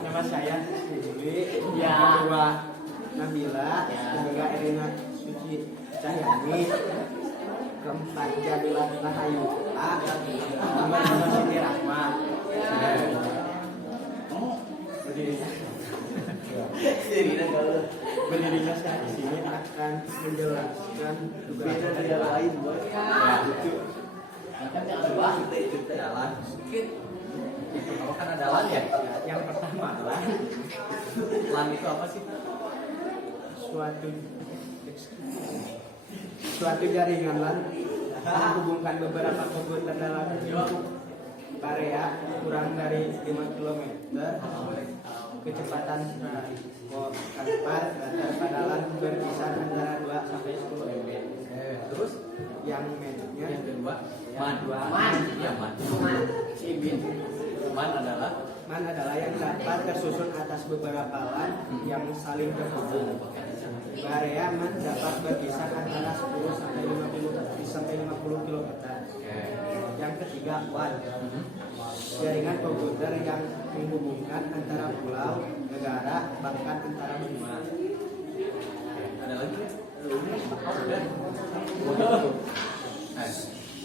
nama saya Sibuli, yang kedua Nabila, ketiga Erina Suci Cahyani, keempat Jamila Rahayu, kelima Siti Rahmat. Jadi berdirinya saya di sini akan menjelaskan tugas Beda lain, Boy. ya, itu Kan ada bahasa itu jalan. Kalau kan ada LAN ya. yang pertama adalah LAN itu apa sih? suatu jaringan LAN menghubungkan beberapa komputer dalam suatu area kurang dari 5 km, kecepatan kantor pada LAN berkisar antara 2 sampai 10 MB. Terus Yang mednya yang kedua Man. Ya man. Man adalah MAN adalah yang dapat tersusun atas beberapa LAN yang saling terhubung. Area MAN dapat berkisar antara 10 sampai 50 km. Yang ketiga WAN, jaringan komputer yang menghubungkan antara pulau, negara, bahkan antara benua. ada lagi.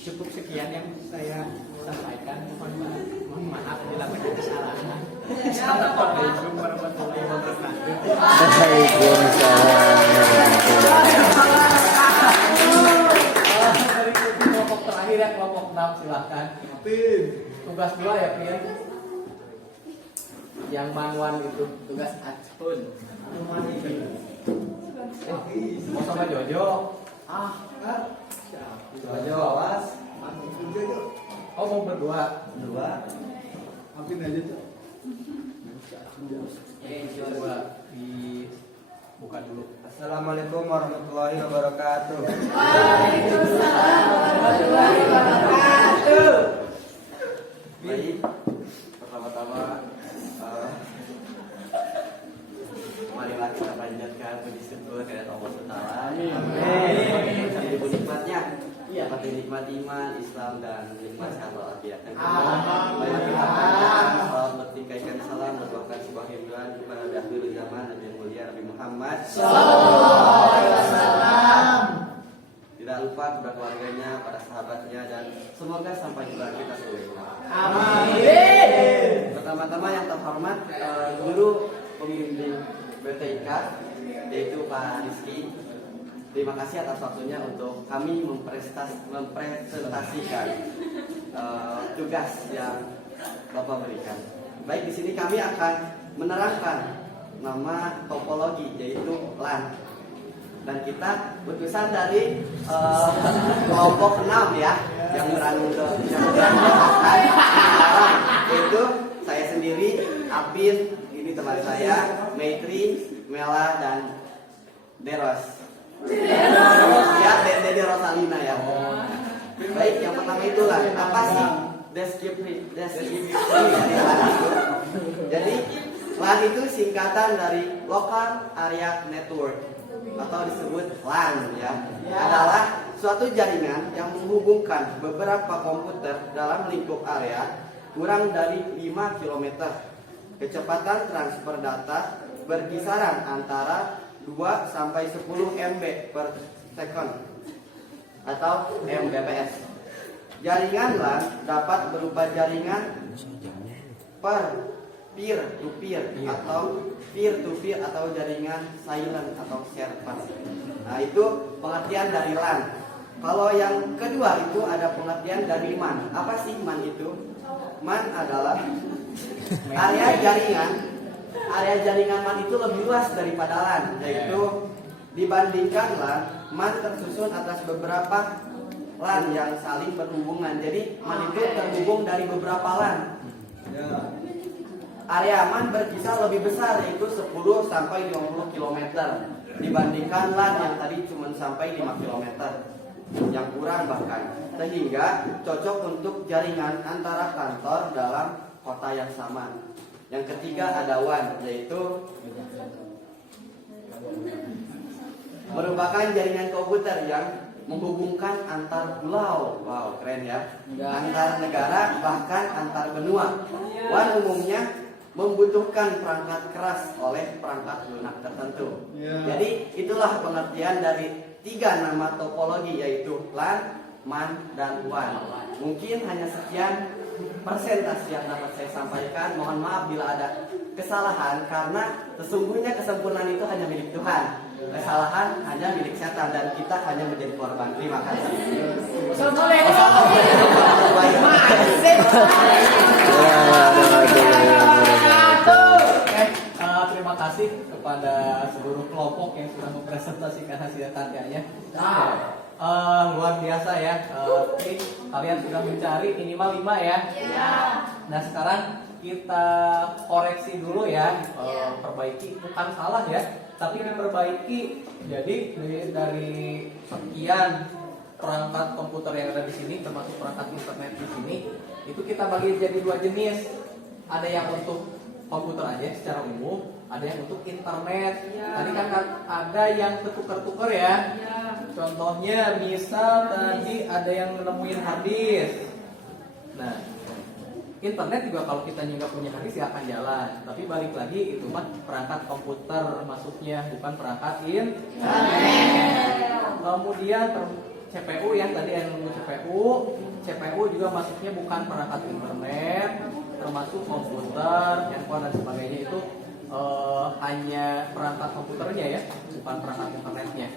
Cukup sekian yang saya sampaikan. Mohon maaf bila ada kesalahan. Assalamualaikum warahmatullahi wabarakatuh. Waalaikumsalam warahmatullahi Dari kelompok terakhir ya, kelompok 6 silahkan. Tugas 2 ya Pin. Yang manwan itu tugas Acun. Mau sama Jojo? Jojo, awas. Oh mau berdua? Maafin aja tuh. Coba dibuka dulu. Assalamualaikum warahmatullahi wabarakatuh. Baik, pertama-tama marilah kita panjatkan puji syukur kepada Allah Subhanahu Amin. Ibu nikmatnya, dapat nikmat iman, Islam dan nikmat sehat walafiat. Baik kita panjatkan salam bertingkahkan salam berdoakan sebuah himpunan kepada akhir zaman Nabi yang mulia Nabi Muhammad Sallallahu Alaihi Wasallam. Tidak lupa kepada keluarganya, para sahabatnya dan semoga sampai juga kita semua. Amin. Pertama-tama yang terhormat guru pembimbing BTIK yaitu Pak Rizky. Terima kasih atas waktunya untuk kami mempresentasikan tugas yang Bapak berikan. Baik, di sini kami akan menerangkan nama topologi yaitu LAN. Dan kita utusan dari kelompok 6 ya yang berani yaitu saya sendiri, Apin, ini teman saya, Maitri, Mela dan Deros. Ya, Dede Rosalina ya. Baik, yang pertama itulah apa sih deskripsi dari LAN itu? Jadi LAN itu singkatan dari Local Area Network atau disebut LAN ya, adalah suatu jaringan yang menghubungkan beberapa komputer dalam lingkup area kurang dari 5 km. Kecepatan transfer data berkisaran antara 2 sampai 10 MB per second atau Mbps. Jaringan LAN dapat berupa jaringan peer to peer atau jaringan silent atau server. Nah, itu pengertian dari LAN. Kalau yang kedua itu ada pengertian dari MAN. Apa sih MAN itu? MAN adalah area jaringan. Area jaringan MAN itu lebih luas daripada LAN, yaitu dibandingkan LAN, MAN tersusun atas beberapa LAN yang saling berhubungan. Jadi MAN itu terhubung dari beberapa LAN. Area MAN berkisar lebih besar, yaitu 10 sampai 50 km dibandingkan LAN yang tadi cuma sampai 5 km, yang kurang bahkan, sehingga cocok untuk jaringan antara kantor dalam kota yang sama. Yang ketiga ada WAN, yaitu merupakan jaringan komputer yang menghubungkan antar pulau. Wow, keren ya. Antar negara, bahkan antar benua. WAN umumnya membutuhkan perangkat keras oleh perangkat lunak tertentu. Jadi itulah pengertian dari 3 nama topologi, yaitu LAN, MAN, dan WAN. Mungkin hanya sekian persentase yang dapat saya sampaikan. Mohon maaf bila ada kesalahan, karena sesungguhnya kesempurnaan itu hanya milik Tuhan. kesalahan hanya milik setan dan kita hanya menjadi korban. Terima kasih. Terima kasih kepada seluruh kelompok yang sudah mempresentasikan hasil karyanya. Luar biasa ya. Kalian sudah mencari minimal 5 ya. Nah sekarang kita koreksi dulu ya. Perbaiki, bukan salah ya, tapi diperbaiki. Jadi dari sekian perangkat komputer yang ada di sini, termasuk perangkat internet di sini, itu kita bagi jadi 2 jenis. Ada yang untuk komputer aja secara umum, ada yang untuk internet. Tadi kan ada yang ketukar-tukar ya. Contohnya misal tadi ada yang nemuin harddisk. Nah, internet juga kalau kita nggak punya harddisk ya akan jalan. Tapi balik lagi itu mah perangkat komputer masuknya, bukan perangkat internet. Kemudian CPU yang tadi yang nemu CPU juga masuknya bukan perangkat internet, termasuk komputer, handphone dan sebagainya itu hanya perangkat komputernya ya, bukan perangkat internetnya.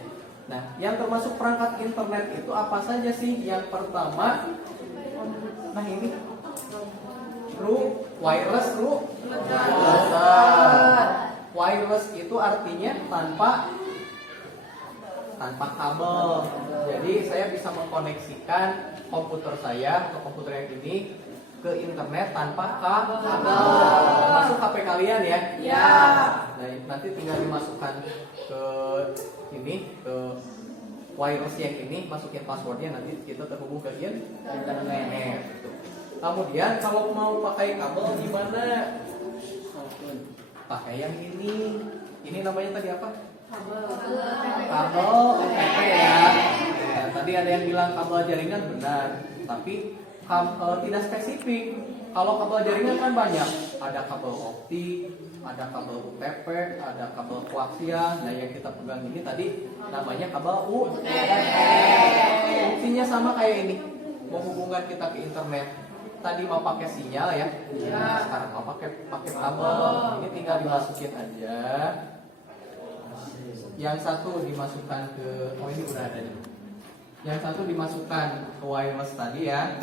Nah, yang termasuk perangkat internet itu apa saja sih? Yang pertama, nah ini wireless. Wireless itu artinya tanpa kabel. Jadi saya bisa mengkoneksikan komputer saya atau komputer yang ini ke internet tanpa kabel. Masuk HP kalian ya? Ya. Nah, nanti tinggal dimasukkan ke ini, ke wireless yang ini, masukin passwordnya, nanti kita terhubung ke internet. Gitu. Kemudian kalau mau pakai kabel gimana? Pakai yang ini. Ini namanya tadi apa? Kabel OTP ya. Nah, tadi ada yang bilang kabel jaringan, benar, tapi tidak spesifik. Kalau kabel jaringan kan banyak, ada kabel optik, ada kabel UTP, ada kabel koaksial. Nah yang kita pegang ini tadi namanya kabel UTP. Fungsinya sama kayak ini, menghubungkan kita ke internet. Tadi mau pakai sinyal ya, sekarang mau pakai kabel. Ini tinggal dimasukin aja. Yang satu dimasukkan ke, ini udah ada nih. Yang satu dimasukkan ke wireless tadi ya,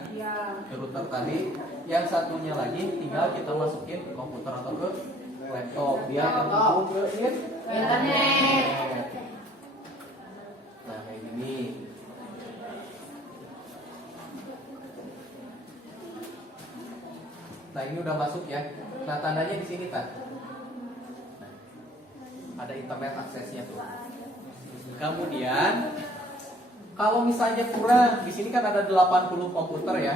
ke router tadi. Yang satunya lagi tinggal kita masukin ke komputer atau ke laptop biar terhubung ke internet. Nah kayak gini. Nah ini udah masuk ya. Nah tandanya di sini kan. Ada internet aksesnya tuh. Kemudian kalau misalnya kurang, di sini kan ada 80 komputer ya.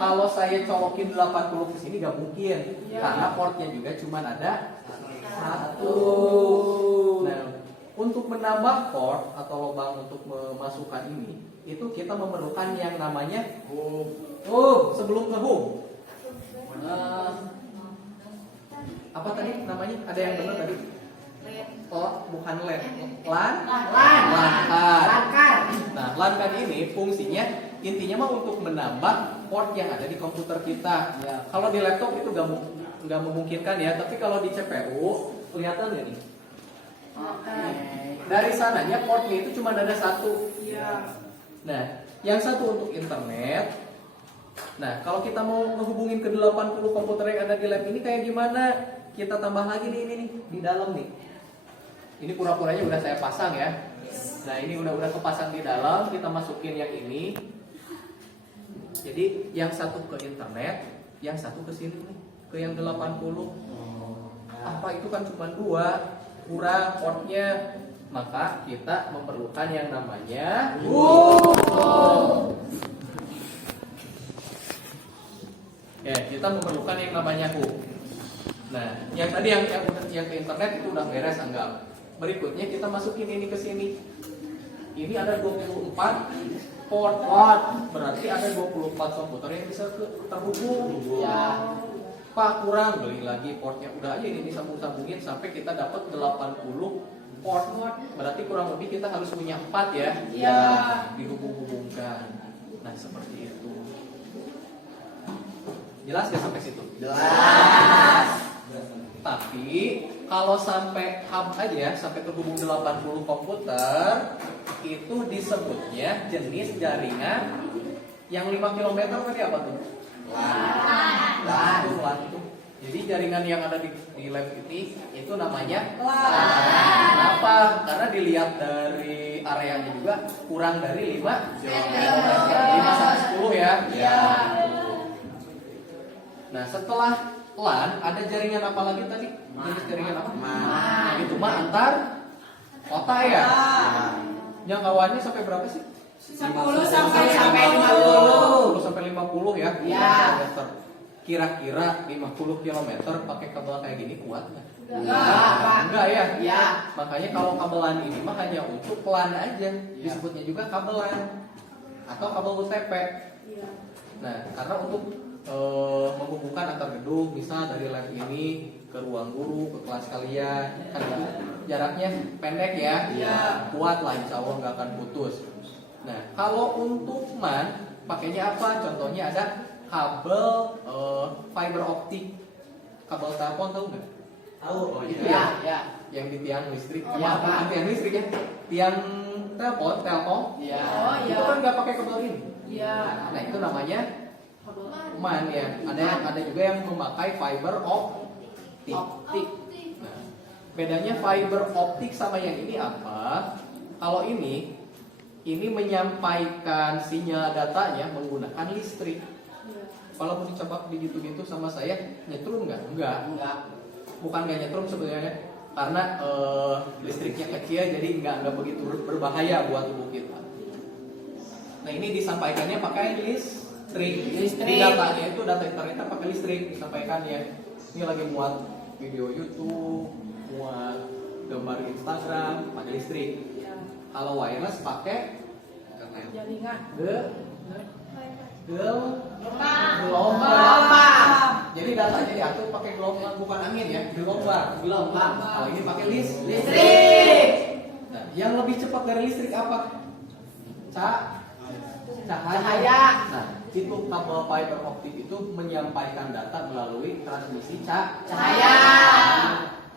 Kalau saya colokin 80 ke sini nggak mungkin, karena portnya juga cuma ada 1. Nah, untuk menambah port atau lubang untuk memasukkan ini, itu kita memerlukan yang namanya hub. Sebelum ke hub, apa tadi namanya? Ada yang benar tadi? Oh, bukan LAN. LAN. Nah, LAN kan ini fungsinya intinya mah untuk menambah port yang ada di komputer kita. Ya. Kalau di laptop itu nggak memungkinkan ya, tapi kalau di CPU kelihatan nggak nih? Dari sananya portnya itu cuma ada 1. Nah, yang satu untuk internet. Nah, kalau kita mau menghubungin ke 80 komputer yang ada di lab ini kayak gimana? Kita tambah lagi nih ini nih di dalam nih. Ini pura-puranya udah saya pasang ya. Nah ini udah kepasang di dalam. Kita masukin yang ini. Jadi yang satu ke internet, yang satu ke sini nih, ke yang 80. Apa itu kan cuma 2, kurang portnya. Maka kita memerlukan yang namanya ya, kita memerlukan yang namanya hub. Nah, yang tadi yang ke internet itu udah beres, anggap. Berikutnya kita masukin ini ke sini. Ini ada 24 port. Berarti ada 24 komputer yang bisa terhubung. Ya. Pak kurang, beli lagi portnya. Udah aja ini sambung-sambungin sampai kita dapat 80 port. Berarti kurang lebih kita harus punya 4 ya. Ya. Dihubung-hubungkan. Nah, seperti itu. Jelas gak sampai situ? Jelas. Tapi kalau sampai hub aja, sampai terhubung 80 komputer, itu disebutnya jenis jaringan yang 5 km tadi apa tuh? LAN itu. Jadi jaringan yang ada di lab ini itu namanya LAN. Kenapa? Karena dilihat dari areanya juga kurang dari 5 km. 5 sampai 10 ya. Nah, setelah LAN ada jaringan apa lagi tadi? Jenis jaringan apa? Itu mah antar kota ya. Jangkauannya sampai berapa sih? 10 sampai 50 sampai 50 ya. Ya. Kilometer. Kira-kira 50 km pakai kabel kayak gini kuat nggak? Enggak ya? Ya. Makanya kalau kabelan ini mah hanya untuk LAN aja. Disebutnya juga kabelan atau kabel UTP. Nah, karena untuk menghubungkan antar gedung, misal dari lab ini ke ruang guru, ke kelas kalian, kan itu jaraknya pendek ya, kuat lah, insya Allah nggak akan putus. Nah, kalau untuk MAN pakainya apa? Contohnya ada kabel fiber optik, kabel telepon, tahu nggak? Tahu. Itu ya, yang di tiang listrik, bukan tiang listrik ya, tiang telepon, telkom. Itu kan nggak pakai kabel ini. Nah, itu namanya MAN ya. Ada juga yang memakai fiber optik. Nah, bedanya fiber optik sama yang ini apa? Kalau ini menyampaikan sinyal datanya menggunakan listrik. Kalau mau dicoba di YouTube itu sama saya, nyetrum nggak? Enggak. Bukan nggak nyetrum sebenarnya, karena listriknya kecil, jadi nggak begitu berbahaya buat tubuh kita. Nah, ini disampaikannya pakai listrik. Di datanya itu data internetnya pakai listrik disampaikannya. Ini lagi muat video YouTube, muat gambar Instagram pakai listrik. Kalau wireless pakai jaringan. Gelombang. Jadi datanya diatur pakai gelombang, bukan angin ya, gelombang. Kalau ini pakai listrik. Nah, yang lebih cepat dari listrik apa? Cahaya. Nah, itu kabel fiber optik itu menyampaikan data melalui transmisi cahaya.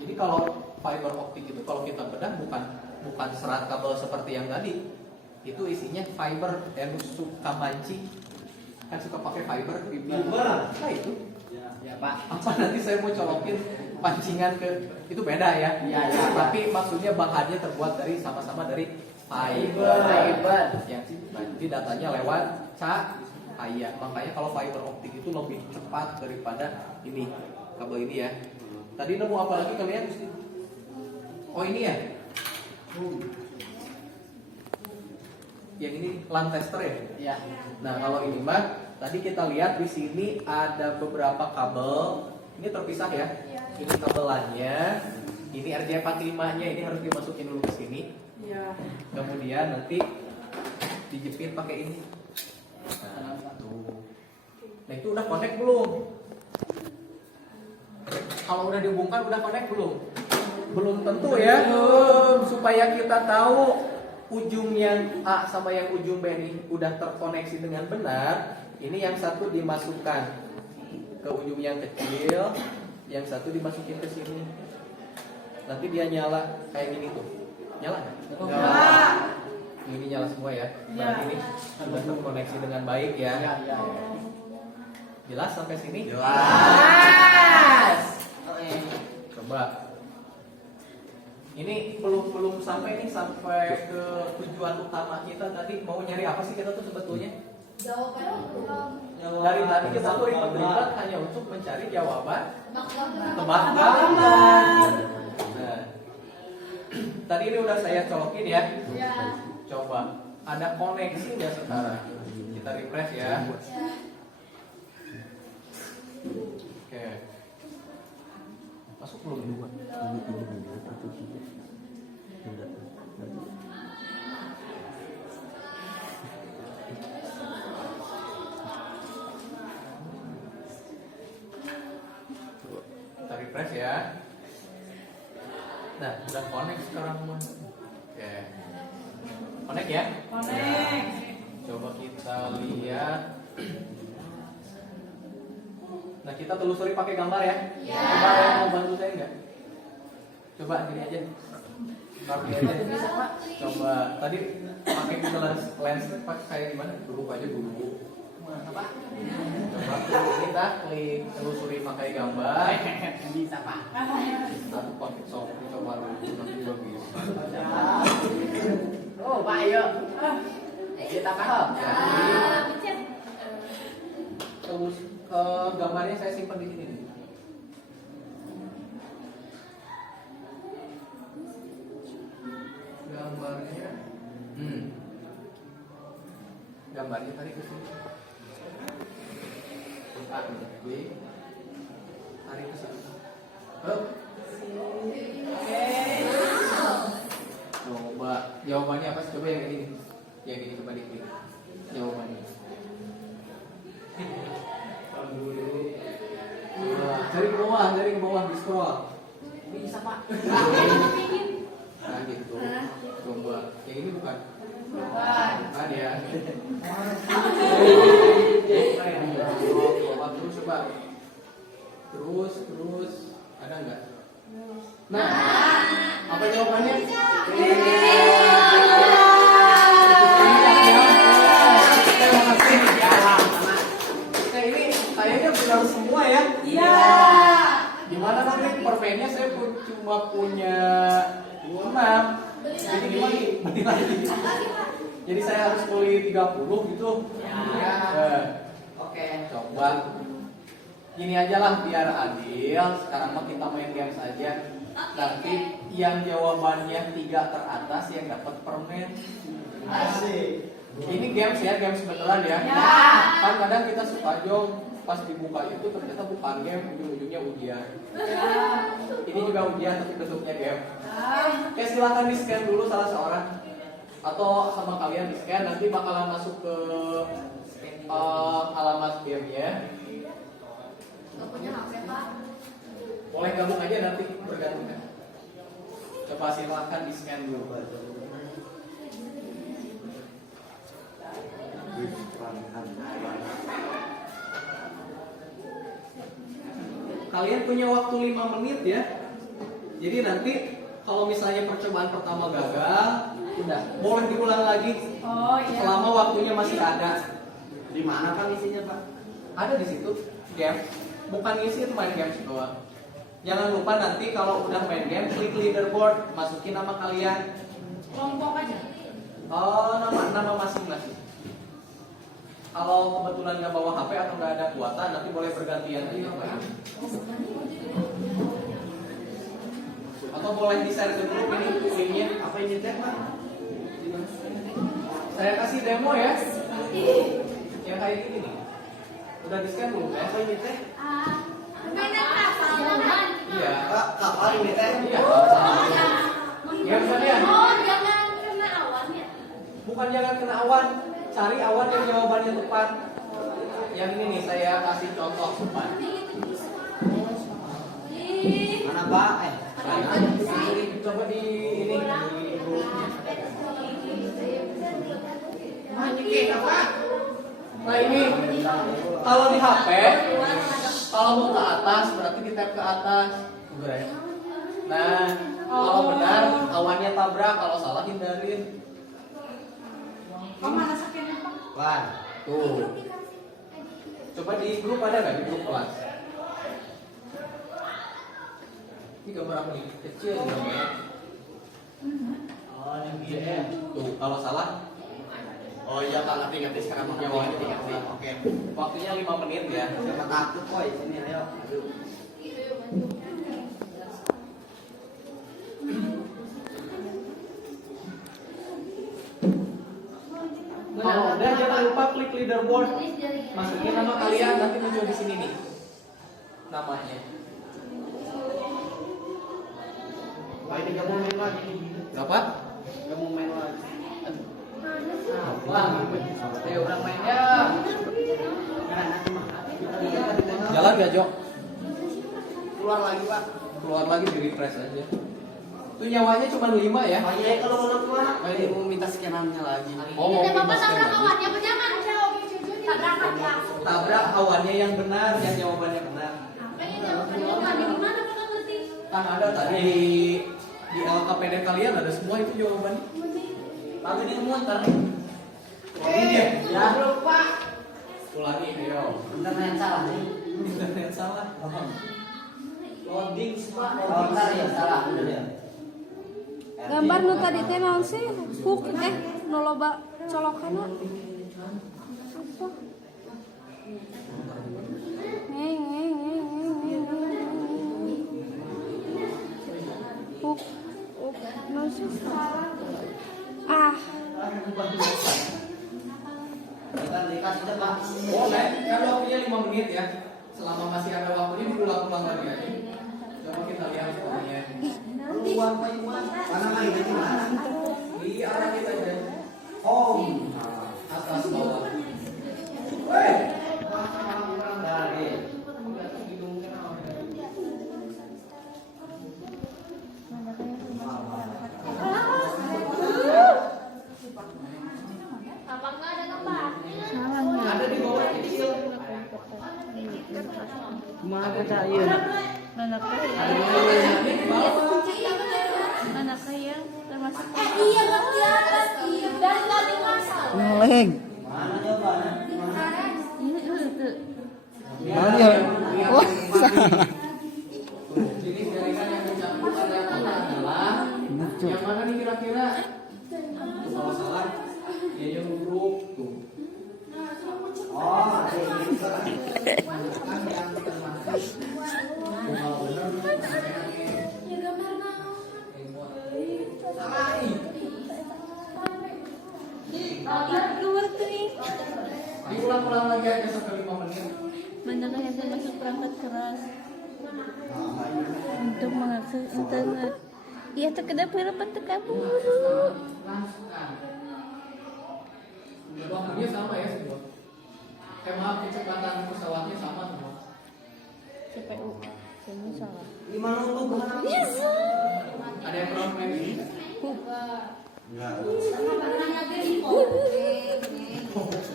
Jadi kalau fiber optik itu kalau kita bedah bukan serat kabel seperti yang tadi. Itu isinya fiber yang suka mancing. Kan suka pakai fiber Nah, itu. Ya, Pak. Apa nanti saya mau colokin pancingan ke itu beda ya. Tapi maksudnya bahannya terbuat dari sama-sama dari fiber. Yang nanti datanya lewat cahaya. Makanya kalau fiber optik itu lebih cepat daripada ini kabel ini ya. Tadi nemu apa lagi kalian? Oh, ini ya. Yang ini LAN tester ya. Nah, kalau ini mah tadi kita lihat di sini ada beberapa kabel. Ini terpisah ya. Ini kabelannya. Ini RJ45-nya, ini harus dimasukin dulu ke sini. Kemudian nanti dijepit pakai ini. Nah, tuh. Nah, itu udah connect belum? Kalau udah dihubungkan udah connect belum? Belum tentu ya. Supaya kita tahu ujung yang A sama yang ujung B ini udah terkoneksi dengan benar, ini yang satu dimasukkan ke ujung yang kecil, yang satu dimasukin ke sini. Nanti dia nyala kayak gini tuh. Nyala nggak? Nyala. Ini nyala semua ya. Berarti ini sudah terkoneksi dengan baik ya. Jelas sampai sini? Jelas. Coba. Ini belum sampai nih sampai ke tujuan utama kita tadi. Mau nyari apa sih kita tuh sebetulnya? Jawaban. Dari tadi kita tuh ribet-ribet hanya untuk mencari jawaban tebak gambar. Nah, tadi ini udah saya colokin ya. Coba ada koneksi nggak sekarang? Kita refresh ya. Oke. Masuk belum? Kita refresh ya. Nah, udah connect sekarang mah. Oke. Connect ya? Connect. Coba kita lihat. Nah, kita telusuri pakai gambar ya. Coba yang mau bantu saya enggak? Coba gini aja. Pakai aja. Bisa, Pak. Coba tadi pakai Google Lens pakai kayak gimana? Dulu aja dulu. Apa? Coba kita klik telusuri pakai gambar. Bisa, Pak. Satu pakai Shopee coba dulu nanti juga bisa. Oh, Pak, ayo. Kita paham. Terus gambarnya saya simpan di sini. Gambarnya, gambarnya tadi ke sini. Tarik ke sini. Coba jawabannya apa? Coba yang ini. Yang ini coba diklik. Jawabannya. Dari bawah di scroll. Bisa, Pak. Nah gitu. Coba. Yang ini bukan. Bukan. Bukan ya. Coba terus coba. Terus ada nggak? Nah, apa jawabannya? Ini kayaknya benar semua ya. Iya. Gimana nanti permennya saya cuma punya 6. Jadi gimana? Beli lagi. Jadi saya harus beli 30 gitu. Ya. Oke, coba. Gini aja lah biar adil. Sekarang mah kita main game saja. Nanti yang jawabannya 3 teratas yang dapat permen. Asik. Ini games ya, games beneran ya. Ya. Kan kadang kita suka jong pas dibuka itu ternyata bukan game, ujung-ujungnya ujian. Ini juga ujian tapi bentuknya game. Oke, silakan di scan dulu salah seorang atau sama kalian di scan, nanti bakalan masuk ke alamat gamenya. Nggak punya HP, Pak. Boleh gabung aja nanti bergantung kan. Coba silakan di scan dulu. Kalian punya waktu 5 menit ya. Jadi nanti kalau misalnya percobaan pertama gagal, udah boleh diulang lagi. Oh iya. Selama waktunya masih ada. Di mana Pak isinya Pak? Ada di situ game. Bukan ngisi itu main games doang. Jangan lupa nanti kalau udah main game klik leaderboard, masukin nama kalian. Kelompok aja. Oh, nama masing-masing. Kalau kebetulan nggak bawa HP atau nggak ada kuota, nanti boleh bergantian aja Pak. Atau boleh di-share ke grup ini linknya. Apa ini teh Pak? Saya kasih demo ya. Yang kayak gini nih. Udah di-scan belum ya? Apa ini teh? Mainan kapal, kan? Iya. Pak, kapal ini teh? Iya. Ya misalnya. Oh, jangan kena awannya. Bukan jangan kena awan, cari awan yang jawabannya tepat. Yang ini nih saya kasih contoh tepat. Mana Pak? Coba di ini. Nah ini kalau di HP, kalau mau ke atas berarti di tap ke atas. Nah kalau benar awannya tabrak, kalau salah hindarin. Mana sakitnya, Pak? Wan. Tuh. Coba di grup ada nggak di grup kelas? Ini gambar apa nih? Kecil gambarnya. Oh, ini dia. Tuh, kalau salah. Oh iya Pak, ngerti sekarang Pak. Jawabannya 3. Oke. Waktunya 5 menit ya. Siapa takut kok sini ayo. Aduh. Kalau udah jangan lupa klik leaderboard. Masukin nama kalian nanti muncul di sini nih. Namanya. Pak ini gak mau main lagi. Berapa? Gak mau main lagi. Wah, ayo orang main ya. Jalan gak Jok? Keluar lagi Pak. Keluar lagi di refresh aja. Itu nyawanya cuma 5 ya. Pak ya kalau mau keluar. Ini Mau minta scanannya lagi. Oh, mau Bapak pindah tabrak lagi. awannya, apa jangan? Tabrak aja. Tabrak awannya yang benar, yang jawabannya benar. Apa yang jawabannya bukan di mana Bapak ngerti? Kan ada tadi di LKPD kalian ada semua itu jawabannya. Tapi ini muter. Oh, ini dia. Ya, lupa. Ulangi, ayo. Internet salah nih. Internet salah. Loading Pak. Oh, bentar ya, salah bener ya. Gambar nu tadi teh naon sih? Hook nu loba colokana. Apa? Hook. Naon sih? Ah. Kita dikasih aja Pak. Boleh, kan waktunya 5 menit ya. Selama masih ada waktunya diulang-ulang lagi aja. Coba kita lihat semuanya. Keluar Pak Iwan. Mana main aja mana? Di arah kita aja. Home. Atas bawah. Dari. Apakah ada tempatnya? Ada di bawah kecil. Kumaha baca ieu? Mana kaya? Ada di bawah. Mana kaya? Termasuk. Iya kelihatan. Dari tadi masuk. Ngeleng. Mana jawabannya? Ini itu. Mana dia? Oh, Tuh, jadi jaringan yang dicampur ada adalah yang mana nih kira-kira? Kalau salah, ya yang grup tuh. Oh, ini. Kalau benar, Ya gambar naon? salah nih. Keluar tuh nih. Diulang-ulang lagi aja sampai 5 menit. Mana kaya termasuk perangkat keras untuk mengakses internet. Ia terkedap harapan terkabul. Waktunya sama ya semua. Maaf, kecepatan pesawatnya sama semua. CPU. Ini salah. Gimana untuk bukan apa? Ada yang kurang main ini? Enggak.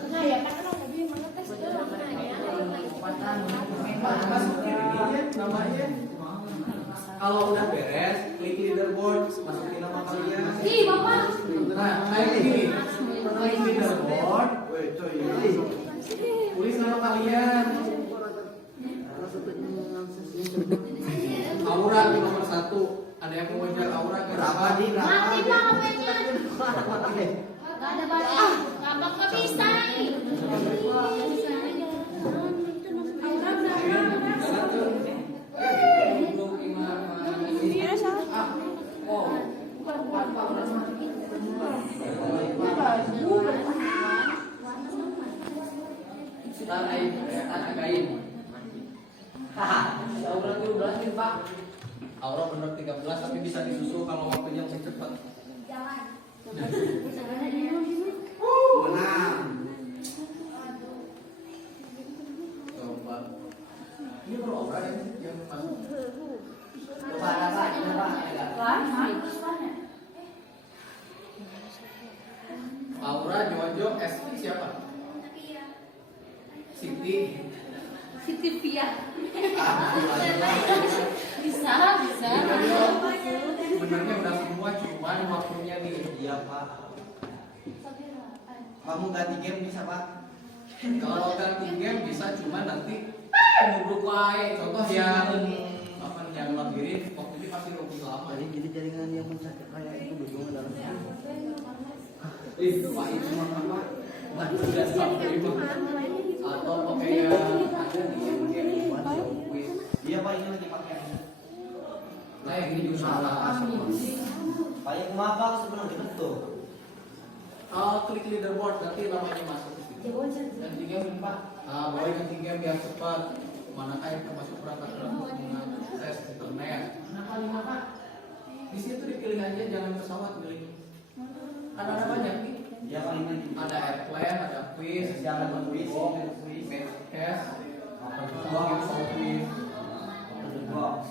Nah ya kan orang lebih mengetes dulu. Masukin ininya, namanya. Kalau udah beres, klik leaderboard, masukin nama kalian. Ih, Bapak. Nah, kayak gini. Klik leaderboard, Woi, coy. tulis nama kalian. Aura di nomor 1. Ada yang mau ngejar Aura ke Berapa di berapa? Mati Pak HP-nya. Gak ada baterai. Ngapa nggak bisa nih? Aura berapa? Sebentar, ayo, kelihatan again. Haha, Aura 13 nih Pak. Aura bener 13 tapi bisa disusul kalau waktunya lebih cepat. Menang. Coba. Ini baru Aura yang masuk. Coba apa? Aura, Jojo, Esti siapa? Siti. Siti Pia. Bisa. Benernya udah semua, cuman waktunya nih. Iya, Pak. Kamu ganti game bisa, Pak? Kalau ganti game bisa, cuma nanti ngubruk wae. Contoh yang apa nih, yang labirin, waktu ini pasti lebih lama. Jadi jaringan yang mencapai kayak itu berjuang dalam Itu Pak, itu mah Pak. Sudah sampai itu. Atau pakai yang ada di game quiz. Iya, Pak, ini lagi pakai. Nah, yang ini juga salah. Pak, yang maaf sebenarnya betul. Klik leaderboard, nanti namanya masuk ke situ. Ganti game Pak. Boleh ganti game biar cepat. Manakah yang termasuk perangkat untuk mengakses internet? Mana Pak? Di situ dipilih aja, jangan pesawat pilih. Kan ada banyak nih. Ya, paling lagi. Ada airplane, ada quiz, Jangan quiz. matchcast, semua info quiz. Box.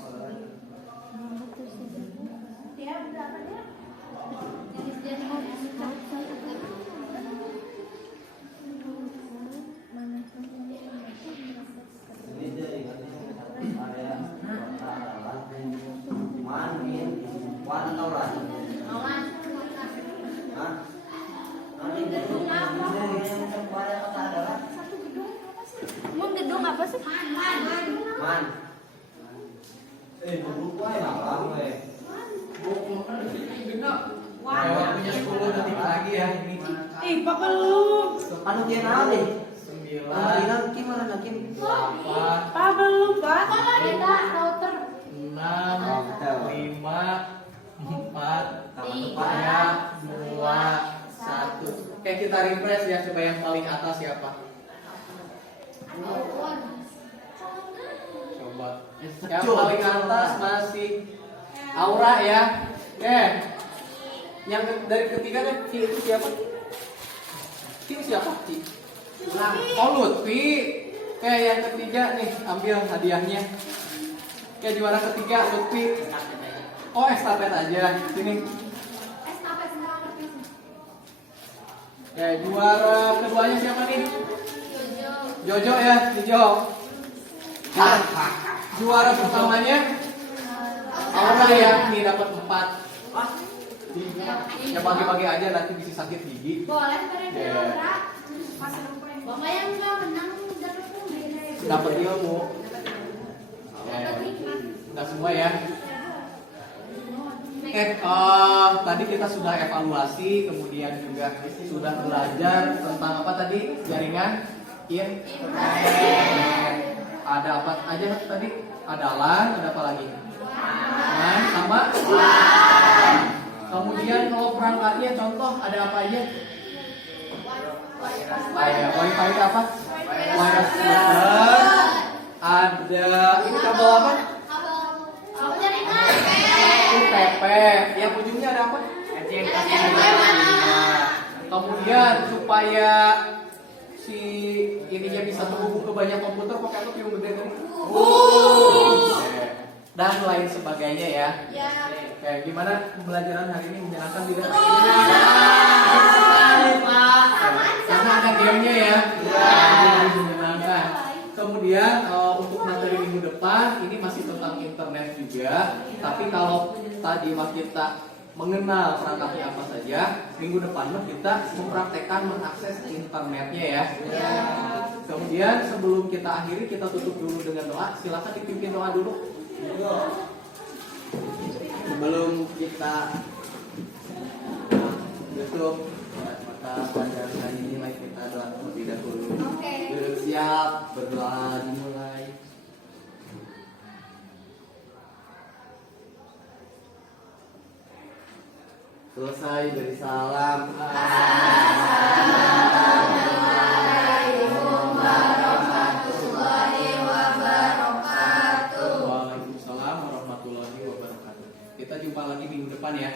Ini jaringan area gedung apa? Emang gedung apa sih? Man. Punya 10 detik lagi ya ini. Ih, Pak belum. Anu dia naon nih? 9, Kemarin gimana nakin? 8, Pak belum, Pak. Kita router 6, Oh, betul. 5, 4, 3, 2, 1. Oke, kita refresh ya, coba yang paling atas siapa? Coba. Yang paling atas masih Aura ya. Oke. Yang dari ketiga deh, Ci itu siapa? Ci siapa? Ci. Oh, Lutfi. Oke, yang ketiga nih, ambil hadiahnya. Oke, juara ketiga Lutfi. Oh, estafet aja. Sini. Estafet semua anaknya. Oke, juara keduanya siapa nih? Jojo ya, Jojo. Nah, juara pertamanya Aura ya, nih dapat 4. Ya bagi-bagi aja nanti bisa sakit gigi. Boleh pada Ya. Laura. Bapak yang nggak menang dapat Dapat ilmu. Ya. Udah semua ya. Oke, tadi kita sudah evaluasi, kemudian juga sudah belajar tentang apa tadi? Jaringan internet. Ada apa aja tadi? Ada LAN, ada apa lagi? LAN sama kemudian kalau perangkatnya contoh ada apa aja? Wifi itu apa? Wireless router. Ada ini kabel apa? UTP. Yang ujungnya ada apa? Kemudian supaya si ininya bisa terhubung ke banyak komputer pakai apa yang gede tadi? Dan lain sebagainya ya. Kayak gimana pembelajaran hari ini menyenangkan tidak? Karena ada gamenya ya. Menyenangkan. Kemudian untuk materi minggu depan ini masih tentang internet juga. Tapi kalau tadi mah kita mengenal perangkatnya apa saja, minggu depan mah kita mempraktekkan mengakses internetnya ya. Kemudian sebelum kita akhiri kita tutup dulu dengan doa. Silakan dipimpin doa dulu. Sebelum kita tutup mata pada hari ini, mari kita doa terlebih dahulu. Duduk siap, berdoa dimulai. Selesai beri salam. Waalaikumsalam warahmatullahi wabarakatuh. Kita jumpa lagi minggu depan ya.